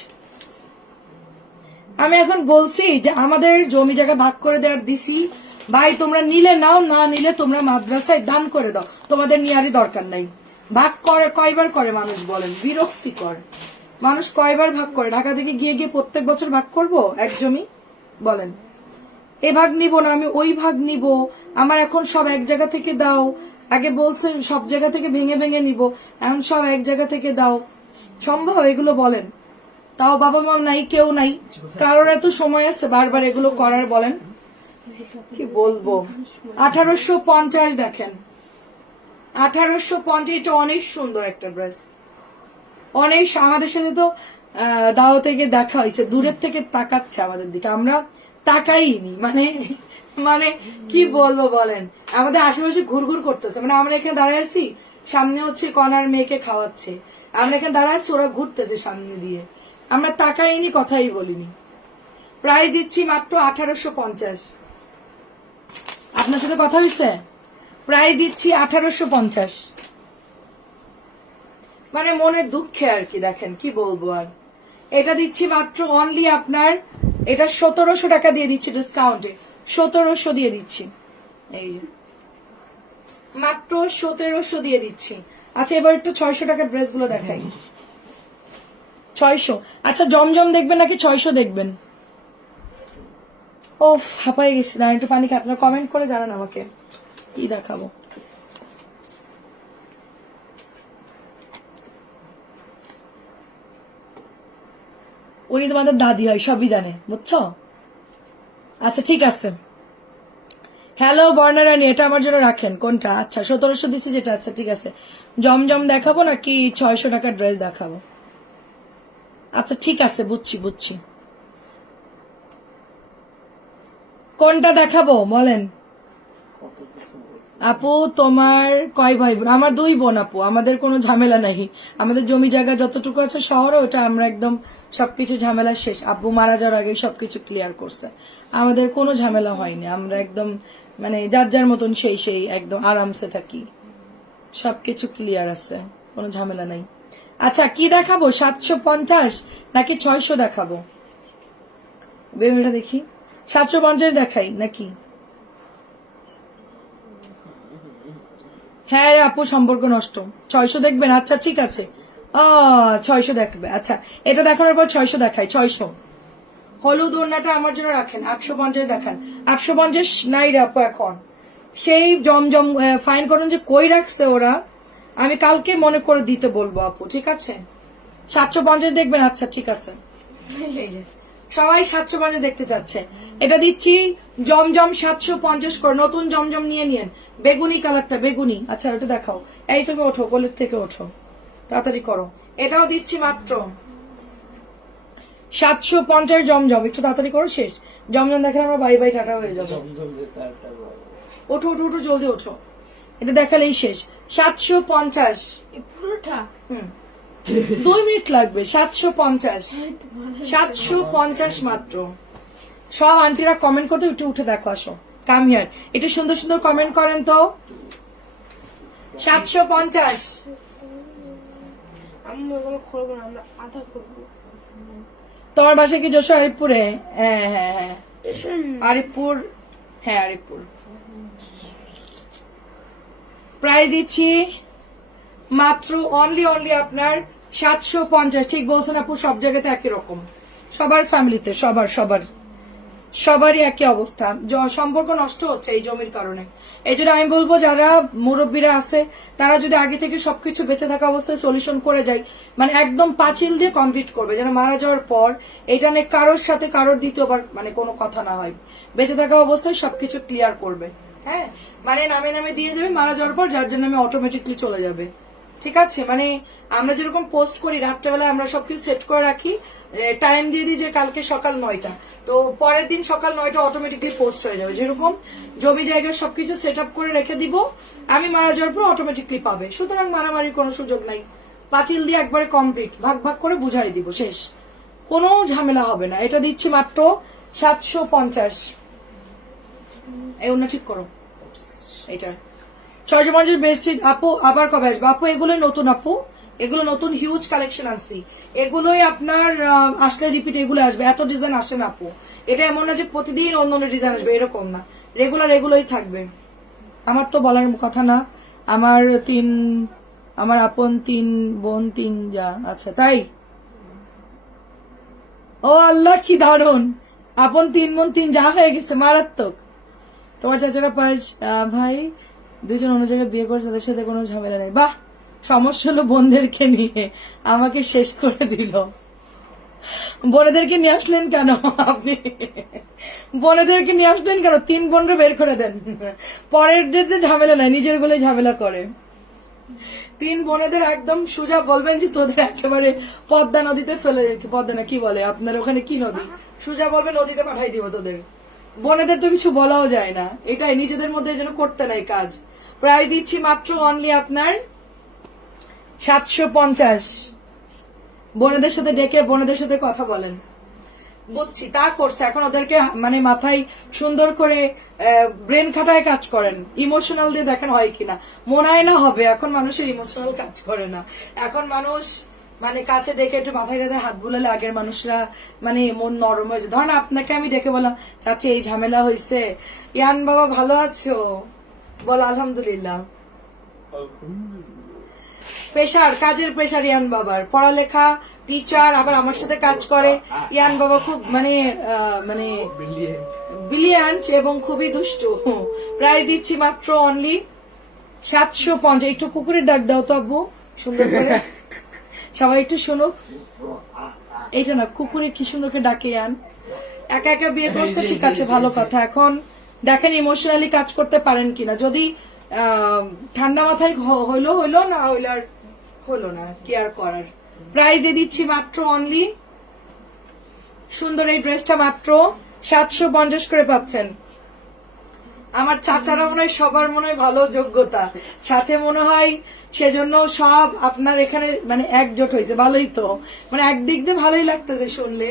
আমি এখন বলছি যে আমাদের জমি জায়গা ভাগ করে দেওয়ার দিছি, ভাই তোমরা নিলে নাও, না নিলে তোমরা মাদ্রাসায় দান করে দাও, তোমাদের নেওয়ারই দরকার নাই। ভাগ করে কয়বার করে মানুষ বলেন, বিরক্তিকর। মানুষ কয়বার ভাগ করে? ঢাকা থেকে গিয়ে গিয়ে প্রত্যেক বছর ভাগ করব এক জমি? বলেন এ ভাগ নিব না, আমি ওই ভাগ নিব, আমার এখন সব এক জায়গা থেকে দাও। আগে বলছে সব জায়গা থেকে ভেঙে ভেঙে নিব, এখন সব এক জায়গা থেকে দাও। সম্ভব এগুলো? বলেন। তাও বাবা মা নাই, কেউ নাই, কারোর এত সময় আছে বারবার এগুলো করার? বলেন কি বলবো। 1850 দেখেন, 1850। এটা অনেক সুন্দর একটা ড্রেস, অনেক। আমাদের সাথে তো দাওয়াতে গিয়ে দেখা হয়েছে, দূরের থেকে তাকাচ্ছে আমাদের দিকে, আমরা তাকাইনি। মানে মানে কি বলবো বলেন, আমাদের আশেপাশে ঘুরঘুর করতেছে। মানে আমরা এখানে দাঁড়ায় আছি, সামনে হচ্ছে কনার মেয়েকে খাওয়াচ্ছে, আমরা এখানে দাঁড়ায় আছি, ওরা ঘুরতেছে সামনে দিয়ে, আমরা তাকাইনি, কথাই বলিনি। প্রাইস দিচ্ছি মাত্র 1850। আপনার সাথে কথা হয়েছে? প্রাইস দিচ্ছি 1850। মানে মনের দুঃখে আর কি, দেখেন কি বলবো আর। এটা দিচ্ছি মাত্র অনলি আপনার, এটা 1700 টাকা দিয়ে দিচ্ছি ডিসকাউন্টে, 1700 দিয়ে দিচ্ছি, এই যে মাত্র 1700 দিয়ে দিচ্ছি। আচ্ছা এবার একটু 600 টাকার ড্রেস গুলো দেখাই। 600। আচ্ছা জমজম দেখবেন নাকি 600 দেখবেন? ও হাঁপাই গেছি না, একটু পানি। আপনারা কমেন্ট করে জানান আমাকে কি দেখাবো। উনি তোমাদের দাদি হয়, সবই জানে, বুঝছো? আচ্ছা ঠিক আছে। হ্যালো বর্ণারানী, এটা আমার জন্য রাখেন। কোনটা? আচ্ছা 1700 দিচ্ছি যেটা। আচ্ছা ঠিক আছে, জমজম দেখাবো নাকি 600 টাকার ড্রেস দেখাবো? আচ্ছা ঠিক আছে, বুঝছি বুঝছি। কোনটা দেখাবো বলেন? আপু তোমার কয় ভাই বোন? আমার 2 বোন আপু, আমাদের কোনো ঝামেলা নাই। আমাদের জমি জায়গা যতটুকু আছে শহরে, ওটা আমরা একদম সবকিছু ঝামেলা শেষ। আব্বু মারা যাওয়ার আগে সবকিছু ক্লিয়ার করছে, আমাদের কোনো ঝামেলা হয়নি। আমরা একদম মানে যার যার মতন সেই সেই একদম আরামসে থাকি, সবকিছু ক্লিয়ার আছে, কোনো ঝামেলা নাই। আচ্ছা কি দেখাবো, 750 নাকি 600 দেখাবো? বেগুনটা দেখি, 750 দেখাই নাকি? হ্যাঁ রে আপু, সম্পর্ক নষ্ট। 600 দেখবেন? আচ্ছা ঠিক আছে, 600 দেখবে। আচ্ছা এটা দেখানোর পর 600 দেখাই। 600। হলুদ ওড়নাটা আমার জন্য রাখেন, 850 দেখান। 850 নাই রে আপু এখন। সেই জমজম ফাইন করুন যে কই রাখছে ওরা, আমি কালকে মনে করে দিতে বলবো আপু, ঠিক আছে? 750 দেখবেন? আচ্ছা ঠিক আছে। এই যে সবাই 750 দেখতে চাচ্ছে, এটা দিচ্ছি জমজম 750 করে। নতুন জমজম নিয়ে নিয়েন, বেগুনি কালারটা, বেগুনি। আচ্ছা ওটা দেখাও, এই তুমি ওঠো, কোলের থেকে ওঠো, তাড়াতাড়ি করো। এটাও দিচ্ছি মাত্র 750 জমজম, একটু তাড়াতাড়ি করো, শেষ। জমজম দেখে আমরা বাই বাই টাটা হয়ে যাবো। ওঠো ওঠো ওঠো, জলদি ওঠো, এটা দেখালেই শেষ। 750 পুরোটা। 2 মিনিট লাগবে। 750, 750 মাত্র। সব আন্টিরা কমেন্ট করতে, একটু উঠে দেখো, আসো, কাম হিয়ার, একটু সুন্দর সুন্দর কমেন্ট করেন তো। 750। আমি ওগুলো করবো না, আমরা আধা করবো। তোমার বাসা কি যশোর আরিফপুরে? হ্যাঁ হ্যাঁ হ্যাঁ আরিফপুর, হ্যাঁ আরিফপুর। প্রায় দিচ্ছি মাত্র অনলি আপনার 750। ঠিক বলছেন আপু, সব জায়গাতে একই রকম, সবার ফ্যামিলিতে, সবার সবারই একই অবস্থা, সম্পর্ক নষ্ট হচ্ছে এই জমির কারণে। এই জন্য আমি বলবো যারা মুরব্বীরা আছে তারা যদি আগে থেকে সবকিছু বেঁচে থাকা অবস্থায় সলিউশন করে যায়, মানে একদম পাঁচিল দিয়ে কমপ্লিট করবে, যেন মারা যাওয়ার পর এটা নিয়ে কারোর সাথে কারোর দ্বিতীয়বার মানে কোনো কথা না হয়, বেঁচে থাকা অবস্থায় সবকিছু ক্লিয়ার করবে। হ্যাঁ, মানে নামে নামে দিয়ে যাবে, মারা যাওয়ার পর যার জন্য নামে অটোমেটিকলি চলে যাবে। ঠিক আছে, মানে আমরা যেরকম পোস্ট করি রাত্রেবেলা আমরা সবকিছু সেট করে রাখি, টাইম দিয়ে দিই যে কালকে সকাল 9টা, তো পরের দিন সকাল 9টা অটোমেটিকলি পোস্ট হয়ে যাবে। যেরকম জমি জায়গায় সবকিছু সেট আপ করে রেখে দিব, আমি মারা যাওয়ার পর অটোমেটিকলি পাবে। সুতরাং মারামারির কোনো সুযোগ নাই, পাঁচিল দিয়ে একবারে কমপ্লিট ভাগ ভাগ করে বুঝাই দিব, শেষ, কোনো ঝামেলা হবে না। এটা দিচ্ছি মাত্র 750। এই ওনা ঠিক করো এটা ছয়জমাঞ্জের বেডশিট। আপু আবার কবে আসবে? আপু এগুলো নতুন, আপু এগুলো নতুন হিউজ কালেকশন আনছি, এগুলোই আপনার আসলে রিপিট এগুলো আসবে, এত ডিজাইন আসে না আপু। এটা এমন না যে প্রতিদিন অন্য অন্য ডিজাইন আসবে, এরকম না, রেগুলার এগুলোই থাকবে। আমার তো বলার কথা না, আমার আপন 3 বোন 3 যা। আচ্ছা তাই, ও আল্লাহ কি দারুন, আপন 3 বোন 3 যা হয়ে গেছে, মারাত্মক। তোমার চাচারা ভাই 2জন অন্য জায়গায় বিয়ে করেছে, তাদের সাথে কোনো ঝামেলা নেই। বাহ, সমস্যা হলো বোনদেরকে নিয়ে, আমাকে শেষ করে দিল। বোনেদেরকে নিয়ে আসলেন কেন আপনি? বোনেদেরকে নিয়ে আসলেন কেন? 3 বোনরা বের করে দেন, পরের যে ঝামেলা নাই, নিজের গুলো ঝামেলা করে। 3 বোনেদের একদম সোজা বলবেন যে তোদের একেবারে পদ্মা নদীতে ফেলে, পদ্মা না কি বলে আপনার ওখানে, কি নদী, সোজা বলবে নদীতে পাঠাই দিব তোদের। বোনেদের তো কিছু বলাও যায় না, এটাই নিজেদের মধ্যে যেন করতে নাই কাজ। প্রায় দিচ্ছি মাত্র অনলি আপনার 750। বোনেদের সাথে ডেকে বোনেদের সাথে কথা বলেন, বুঝছি তা করছে, এখন ওদেরকে মানে মাথায় সুন্দর করে ব্রেন খাটায় কাজ করেন, ইমোশনাল দিয়ে দেখেন হয় কিনা। মনে হয় না হবে, এখন মানুষের ইমোশনাল কাজ করে না, এখন মানুষ মানে কাছে ডেকে একটু মাথায় রেখে হাত বুলালে আগের মানুষরা মানে মন নরম হয়েছে। ধরেন আপনাকে আমি ডেকে বললাম চাচি এই ঝামেলা হয়েছে, ইয়ান বাবা ভালো আছো, বল আলহামদুলিল্লাহ। প্রেশার, কাজের প্রেশার ইয়ান বাবার, পড়ালেখা, টিচার, আবার আমার সাথে কাজ করে। ইয়ান বাবা খুব মানে ব্রিলিয়ান্ট এবং খুবই দুষ্টু। প্রাইস দিচ্ছি মাত্র অনলি 750। একটু কুকুরের ডাক দাও তো আব্বু সুন্দর করে, সবাই একটু শুনুক। এইটা না, কুকুরে কি সুন্দর করে ডাকে ইয়ান। একা একা বিয়ে করছে ঠিক আছে, ভালো কথা, এখন দেখেন ইমোশনালি কাজ করতে পারেন কিনা। যদি ঠান্ডা মাথায় হইলো হইলো, না হইলে আর হলো না, কি আর করার। প্রাইজে দিচ্ছি মাত্র অনলি, সুন্দর এই ড্রেসটা মাত্র 750 করে পাচ্ছেন। আমার চাচারা মনে হয় সবার মনে হয় ভালো যোগ্যতা, সাথে মনে হয় সেজন্য সব আপনার এখানে মানে একজোট হয়েছে, ভালোই তো, মানে একদিক দিয়ে ভালোই লাগতেছে শুনলে,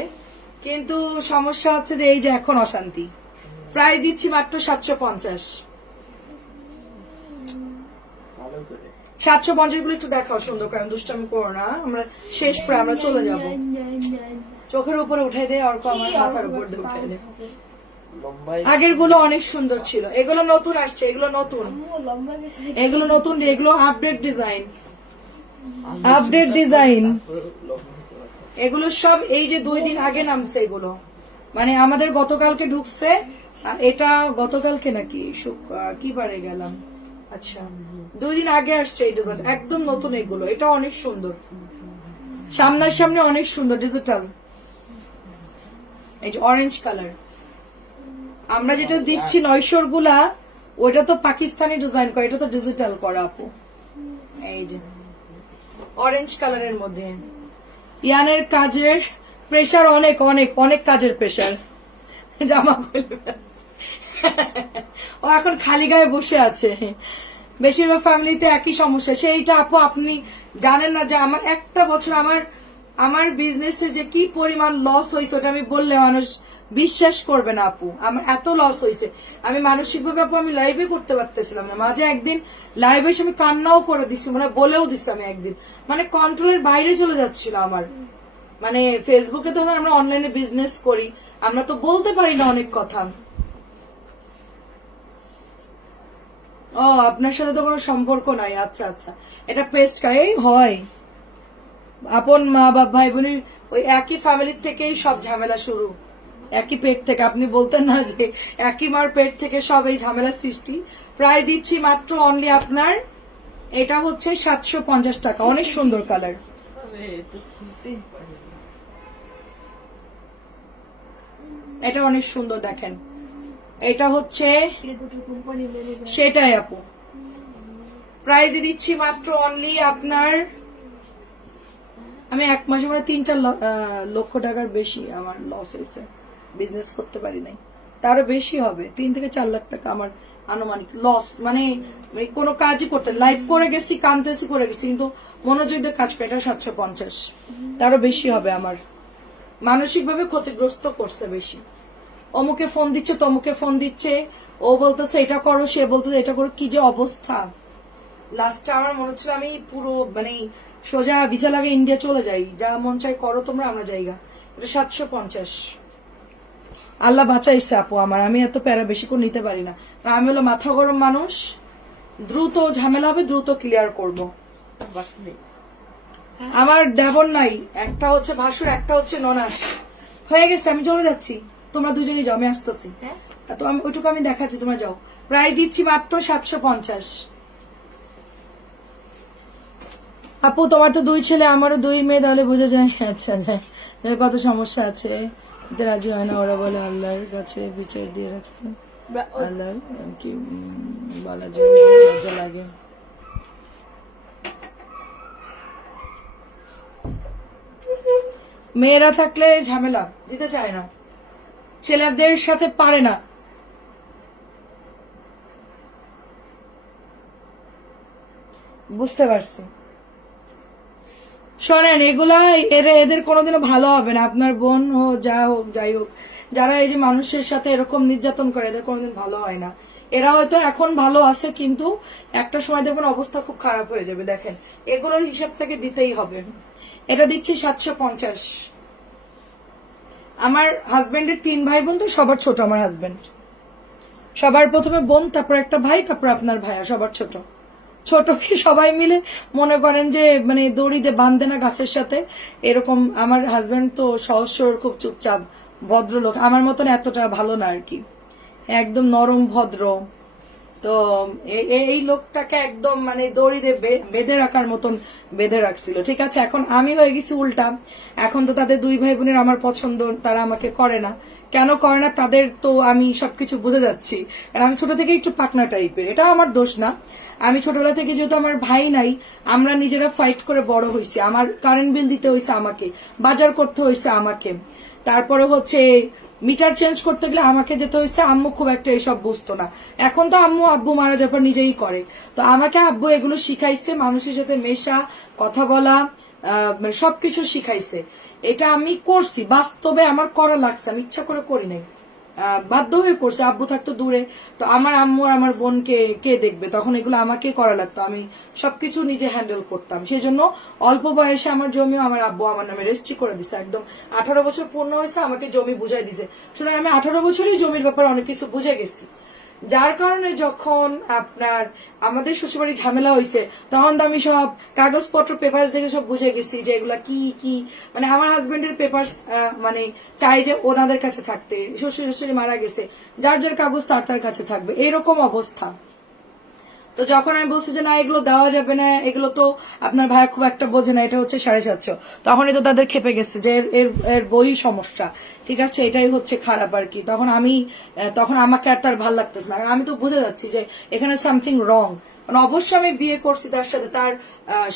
কিন্তু সমস্যা হচ্ছে যে এই যে এখন অশান্তি। প্রাইস দিচ্ছি মাত্র 750। 750 গুলো একটু দেখাও সুন্দর করে, দুষ্টামি করো না, আমরা শেষ প্রায় আমরা চলে যাব। চোখের উপরে উঠাই দেয় অর্ক, আমার মাথার উপর দিয়ে উঠাই দেয়। আগের গুলো অনেক সুন্দর ছিল, এগুলো নতুন আসছে, এগুলো নতুন, এগুলো নতুন, এগুলো আপডেট ডিজাইন, আপডেট ডিজাইন, এগুলো সব এই যে 2 দিন আগে নামছে এগুলো, মানে আমাদের গতকালকে ঢুকছে, এটা গতকালকে নাকি কি বারে গেলাম, আচ্ছা 2 দিন আগে আসছে এই ডিজাইন, একদম নতুন এগুলো। এটা অনেক সুন্দর, সামনার সামনে অনেক সুন্দর, ডিজিটাল, এই যে অরেঞ্জ কালার। আমরা যেটা দিচ্ছি 900 গুলা, ওইটা তো পাকিস্তানি ডিজাইন করা, এটা তো ডিজিটাল করা আপু। এই যে অরেঞ্জ কালারের মধ্যে ইয়ানের কাজের প্রেশার অনেক অনেক অনেক কাজের প্রেশার, জামা ও এখন খালি গায়ে বসে আছে। বেশিরভাগ ফ্যামিলিতে একই সমস্যা, সেইটা আপু আপনি জানেন না যে আমার একটা বছর আমার বিজনেসে যে কি পরিমাণ লস হয়েছে, ওটা আমি বললে মানুষ বিশ্বাস করবে না আপু। আমার এত লস হয়েছে, আমি মানসিকভাবে আপু আমি লাইভে করতে পারতেছিলাম না, মাঝে একদিন লাইভে এসে আমি কান্নাও করে দিচ্ছি, মানে বলেও দিচ্ছি আমি একদিন, মানে কন্ট্রোলের বাইরে চলে যাচ্ছিল আমার। মানে ফেসবুকে তো আমরা অনলাইনে বিজনেস করি, আমরা তো বলতে পারি না অনেক কথা। ও আপনার সাথে তো কোনো সম্পর্ক নাই, আচ্ছা আচ্ছা, এটা পেস্ট এই হয়, আপন মা বাপ ভাই বোনের ওই একই ফ্যামিলির থেকেই সব ঝামেলা শুরু, একই পেট থেকে, আপনি বলতেন না যে একই মার পেট থেকে সব এই ঝামেলার সৃষ্টি। প্রায় দিচ্ছি মাত্র অনলি আপনার, এটা হচ্ছে 750 টাকা। অনেক সুন্দর কালার। এটা অনেক সুন্দর দেখেন, এটা হচ্ছে সেটাই আপু। প্রাইজে দিচ্ছি মাত্র অনলি আপনার, আমি 1 মাসে মানে 3-4 লক্ষ টাকার বেশি আমার লস হয়েছে, বিজনেস করতে পারি নাই। তারও বেশি হবে, 3 থেকে 4 লাখ টাকা আমার আনুমানিক লস। মানে কোনো কাজই করতে, লাইভ করে গেছি, কানতেছি করে গেছি, কিন্তু মনোযোগ দিয়ে কাজ করে। এটা 750, তারও বেশি হবে আমার। মানসিক ভাবে ক্ষতিগ্রস্ত করছে বেশি। অমুকে ফোন দিচ্ছে, তমুকে ফোন দিচ্ছে, ও বলতেছে এটা করো, সে বলতেছে এটা করো, কি যে অবস্থা। লাস্টে আমার মনে হচ্ছিল আমি পুরো মানে সোজা ভিসা লাগে ইন্ডিয়া চলে যাই, যা মন চাই করো তোমরা, আমরা জায়গা। এটা 750। আল্লাহ বাঁচাইছে আপু আমার, আমি এত প্যারা বেশি করে নিতে পারি না। আমি হলো মাথা গরম মানুষ, দ্রুত ঝামেলা হবে, দ্রুত ক্লিয়ার করব। আমার দেবর নাই, একটা হচ্ছে ভাসুর, একটা হচ্ছে ননাস। হয়ে গেছে, আমি চলে যাচ্ছি, তোমরা দুজনই যাও, আমি আসতেছি। তো আমি ওইটুকু আমি দেখাচ্ছি, তোমরা যাও। প্রায় দিচ্ছি মাত্র 750। আপু তোমার তো 2 ছেলে, আমারও 2 মেয়ে, তাহলে বোঝা যায়। আচ্ছা যায় কত সমস্যা আছে। এতে রাজি হয় না, ওরা বলে আল্লাহর কাছে বিচার দিয়ে রাখছে। আল্লাহ কি বলা যায়, লজ্জা লাগে। মেয়েরা থাকলে ঝামেলা দিতে চায় না, ছেলেদের সাথে পারে না। বুঝতে পারছি। শোনেন, এগুলা এদের কোনোদিনও ভালো হবে না। আপনার বোন হোক, যা হোক, যাই হোক, যারা এই যে মানুষের সাথে এরকম নির্যাতন করে, এদের কোনোদিন ভালো হয় না। এরা হয়তো এখন ভালো আছে, কিন্তু একটা সময় দেখবেন অবস্থা খুব খারাপ হয়ে যাবে। দেখেন, এগুলোর হিসাব থেকে দিতেই হবে। এটা দিচ্ছি 750। আমার হাজবেন্ডের 3 ভাই বোন, তো সবার ছোট আমার হাজবেন্ড। সবার প্রথমে বোন, তারপর একটা ভাই, তারপর আপনার ভাইয়া, সবার ছোট। ছোট কি সবাই মিলে মনে করেন যে মানে দড়িতে বাঁধে না গাছের সাথে, এরকম। আমার হাজবেন্ড তো সহজ সরল, খুব চুপচাপ ভদ্রলোক, আমার মতন এতটা ভালো না আর কি, একদম নরম ভদ্র। তো এই লোকটাকে একদম মানে দড়িতে বেঁধে রাখার মতন বেঁধে রাখছিল। ঠিক আছে, এখন আমি হয়ে গেছি উল্টা। এখন তো তাদের 2 ভাই বোনের আমার পছন্দ, তারা আমাকে করে না। কেন করে না তাদের, তো আমি সবকিছু বুঝে যাচ্ছি। কারণ আমি ছোট থেকে একটু পাকনা টাইপের, এটা আমার দোষ না। আমি ছোটবেলা থেকে, যেহেতু আমার ভাই নাই, আমরা নিজেরা ফাইট করে বড় হয়েছি। আমার কারেন্ট বিল দিতে হয়েছে আমাকে, বাজার করতে হয়েছে আমাকে, তারপরে হচ্ছে মিটার চেঞ্জ করতে গেলে আমাকে যেতে হয়েছে। আম্মু খুব একটা এসব বুঝতো না, এখন তো আম্মু আব্বু মারা যাওয়ার পর নিজেই করে। তো আমাকে আব্বু এগুলো শিখাইছে, মানুষের সাথে মেশা, কথা বলা, মানে সবকিছু শিখাইছে। এটা আমি করছি, বাস্তবে আমার করা লাগছে, আমি ইচ্ছা করে করি নাই, বাধ্য হয়ে করছে। আব্বু থাকতো দূরে, তো আমার আম্মু আর আমার বোনকে কে দেখবে, তখন এগুলো আমাকে করা লাগতো। আমি সবকিছু নিজে হ্যান্ডেল করতাম। সেই জন্য অল্প বয়সে আমার জমি আমার আব্বু আমার নামে রেজিস্ট্রি করে দিছে। একদম 18 বছর পূর্ণ হয়েছে, আমাকে জমি বুঝাই দিছে। সুতরাং আমি 18 বছরই জমির ব্যাপারে অনেক কিছু বুঝে গেছি। যার কারণে যখন আপনার আমাদের শ্বশুরবাড়ি ঝামেলা হয়েছে, তখন তো আমি সব কাগজপত্র পেপার দেখে সব বুঝে গেছি যে এগুলা কি কি। মানে আমার হাজবেন্ডের পেপার মানে চাই যে ওনাদের কাছে থাকতে, শ্বশুর শাশুড়ি মারা গেছে, যার যার কাগজ তার তার কাছে থাকবে, এরকম অবস্থা। তো যখন আমি বলছি যে না এগুলো দেওয়া যাবে না, এগুলো তো আপনার ভাই খুব একটা বোঝে না, এটা হচ্ছে 750, তখনই তো তাদের খেপে গেছে যে এর বই সমস্যা। ঠিক আছে, এটাই হচ্ছে খারাপ আর কি। তখন আমাকে আর তার ভাল লাগতেছে না, আমি তো বুঝে যাচ্ছি যে এখানে সামথিং রং। মানে অবশ্যই আমি বিয়ে করছি তার সাথে, তার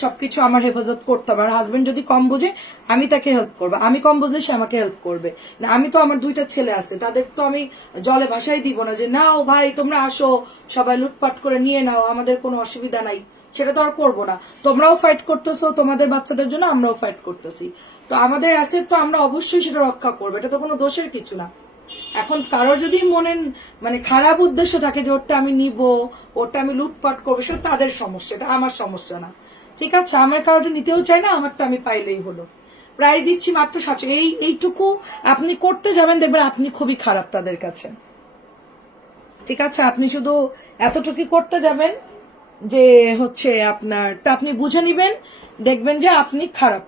সবকিছু আমার হেফাজত করতে হবে। আর হাজবেন্ড যদি কম বুঝে, আমি তাকে হেল্প করবো, আমি কম বুঝলে সে আমাকে হেল্প করবে। না, আমি তো আমার 2টা ছেলে আছে, তাদের তো আমি জলে ভাসাই দিব না যে নাও ভাই তোমরা আসো, সবাই লুটপাট করে নিয়ে নাও, আমাদের কোনো অসুবিধা নাই। সেটা তো আর করবো না। তোমরাও ফাইট করতেছো তোমাদের বাচ্চাদের জন্য, আমরাও ফাইট করতেছি। তো আমাদের অ্যাসেট তো আমরা অবশ্যই সেটা রক্ষা করবো, এটা তো কোনো দোষের কিছু না। এখন কারোর যদি মনে মানে খারাপ উদ্দেশ্য থাকে যে ওটা আমি নিব, ওটা আমি লুটপাট করবো, সেটা তাদের সমস্যা, এটা আমার সমস্যা না। ঠিক আছে, আমার কারোটা নিতেও চাই না, আমারটা আমি পাইলেই হলো। প্রায় দিচ্ছি মাত্র 700। এইটুকু আপনি করতে যাবেন, দেখবেন আপনি খুবই খারাপ তাদের কাছে। ঠিক আছে, আপনি শুধু এতটুকু করতে যাবেন যে হচ্ছে আপনারটা আপনি বুঝে নিবেন, দেখবেন যে আপনি খারাপ।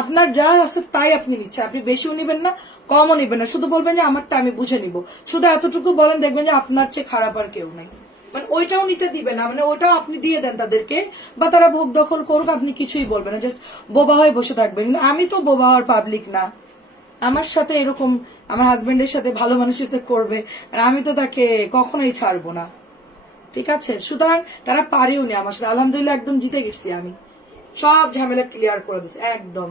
আপনার যা আছে তাই আপনি নিচ্ছেন, আপনি বেশিও নিবেন না কমও নিবেন না, শুধু বলবেন যে আমারটা আমি বুঝে নিব, শুধু এতটুকু বলেন, দেখবেন যে আপনার চেয়ে খারাপ আর কেউ নাই। মানে ওইটাও নিতে দিবে না, মানে ওইটাও আপনি দিয়ে দেন তাদেরকে, বা তারা ভোগ দখল করুক, আপনি কিছুই বলবেন না, জাস্ট বোবা হয়ে বসে থাকবেন। কিন্তু আমি তো বোবা হওয়ার পাবলিক না, আমার সাথে এরকম আমার হাজবেন্ডের সাথে ভালো মানুষের সাথে করবে, আর আমি তো তাকে কখনোই ছাড়বো না, ঠিক আছে? সুতরাং তারা পারেও নি আমার সাথে, আলহামদুলিল্লাহ একদম জিতে গেছি আমি, সব ঝামেলা ক্লিয়ার করে দিচ্ছে একদম।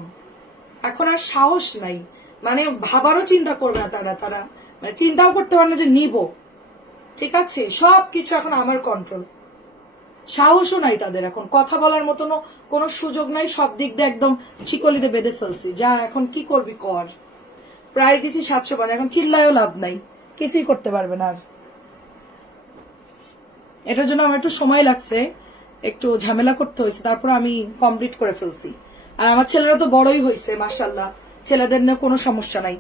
এখন আর সাহস নাই, মানে ভাবারও চিন্তা করবে না তারা মানে চিন্তাও করতে পারে না যে নিব, ঠিক আছে? সবকিছু এখন আমার কন্ট্রোল, সাহসও নাই তাদের, এখন কথা বলার মতন কোনো সুযোগ নাই, সব দিক দিয়ে একদম চিকলিতে বেঁধে ফেলছি, যা এখন কি করবি কর। প্রায় দিচ্ছি 750, এখন চিল্লায়ও লাভ নাই, কিছুই করতে পারবে না আর। এটার জন্য আমার একটু সময় লাগছে, একটু ঝামেলা করতে হয়েছে, তারপর আমি কমপ্লিট করে ফেলছি। আর আমার ছেলেরা তো বড়ই হয়েছে মাশাআল্লাহ, ছেলেদের নিয়ে কোনো সমস্যা নাই।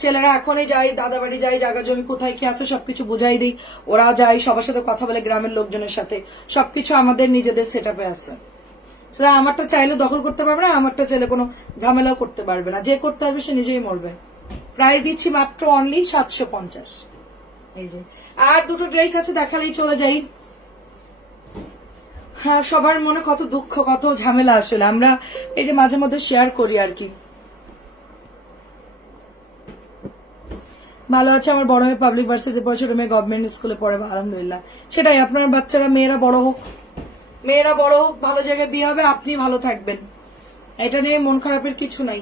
ছেলেরা এখনই যাই, দাদা বাড়ি যাই, জায়গা জমি কোথায় কি আছে সবকিছু বুঝাই দিই, ওরা যায় সবার সাথে কথা বলে, গ্রামের লোকজনের সাথে, সবকিছু আমাদের নিজেদের সেট আপে আছে। সেটা আমারটা চাইলে দখল করতে পারবে না, আমারটা চাইলে কোনো ঝামেলাও করতে পারবে না, যে করতে পারবে সে নিজেই মরবে। প্রায় দিচ্ছি মাত্র অনলি 750। এই যে আর দুটো ড্রেস আছে, দেখালেই চলে যাই। হ্যাঁ, সবার মনে কত দুঃখ কত ঝামেলা, আসলে আমরা এই যে মাঝে মধ্যে শেয়ার করি আর কি। ভালো আছে, আমার বড় মেয়ে পাবলিক ভার্সিটি পড়ে, ছোট মেয়ে গভর্নমেন্ট স্কুলে পড়ে, আলহামদুলিল্লাহ। সেটাই, আপনার বাচ্চারা মেয়েরা বড় হোক, ভালো জায়গায় বিয়ে হবে, আপনি ভালো থাকবেন, এটা নিয়ে মন খারাপের কিছু নাই।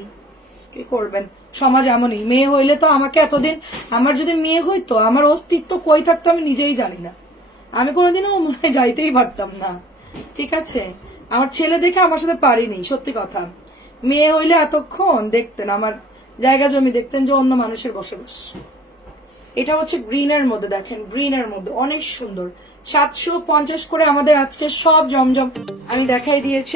কি করবেন, সমাজ এমনই। মেয়ে হইলে তো আমাকে এতদিন, আমার যদি মেয়ে হইতো আমার অস্তিত্ব কই থাকতো আমি নিজেই জানি না, আমি কোনোদিনও মনে হয় যাইতেই পারতাম না, ঠিক আছে? আমার ছেলে দেখে আমার সাথে পারিনি, সত্যি কথা। মেয়ে হইলে এতক্ষণ দেখতেন আমার জায়গা জমি, দেখতেন যে অন্য মানুষের বসবাস। এটা হচ্ছে গ্রিনের মধ্যে, দেখেন গ্রিনের মধ্যে অনেক সুন্দর, 750 করে আমাদের আজকে সব জমজম আমি দেখাই দিয়েছি।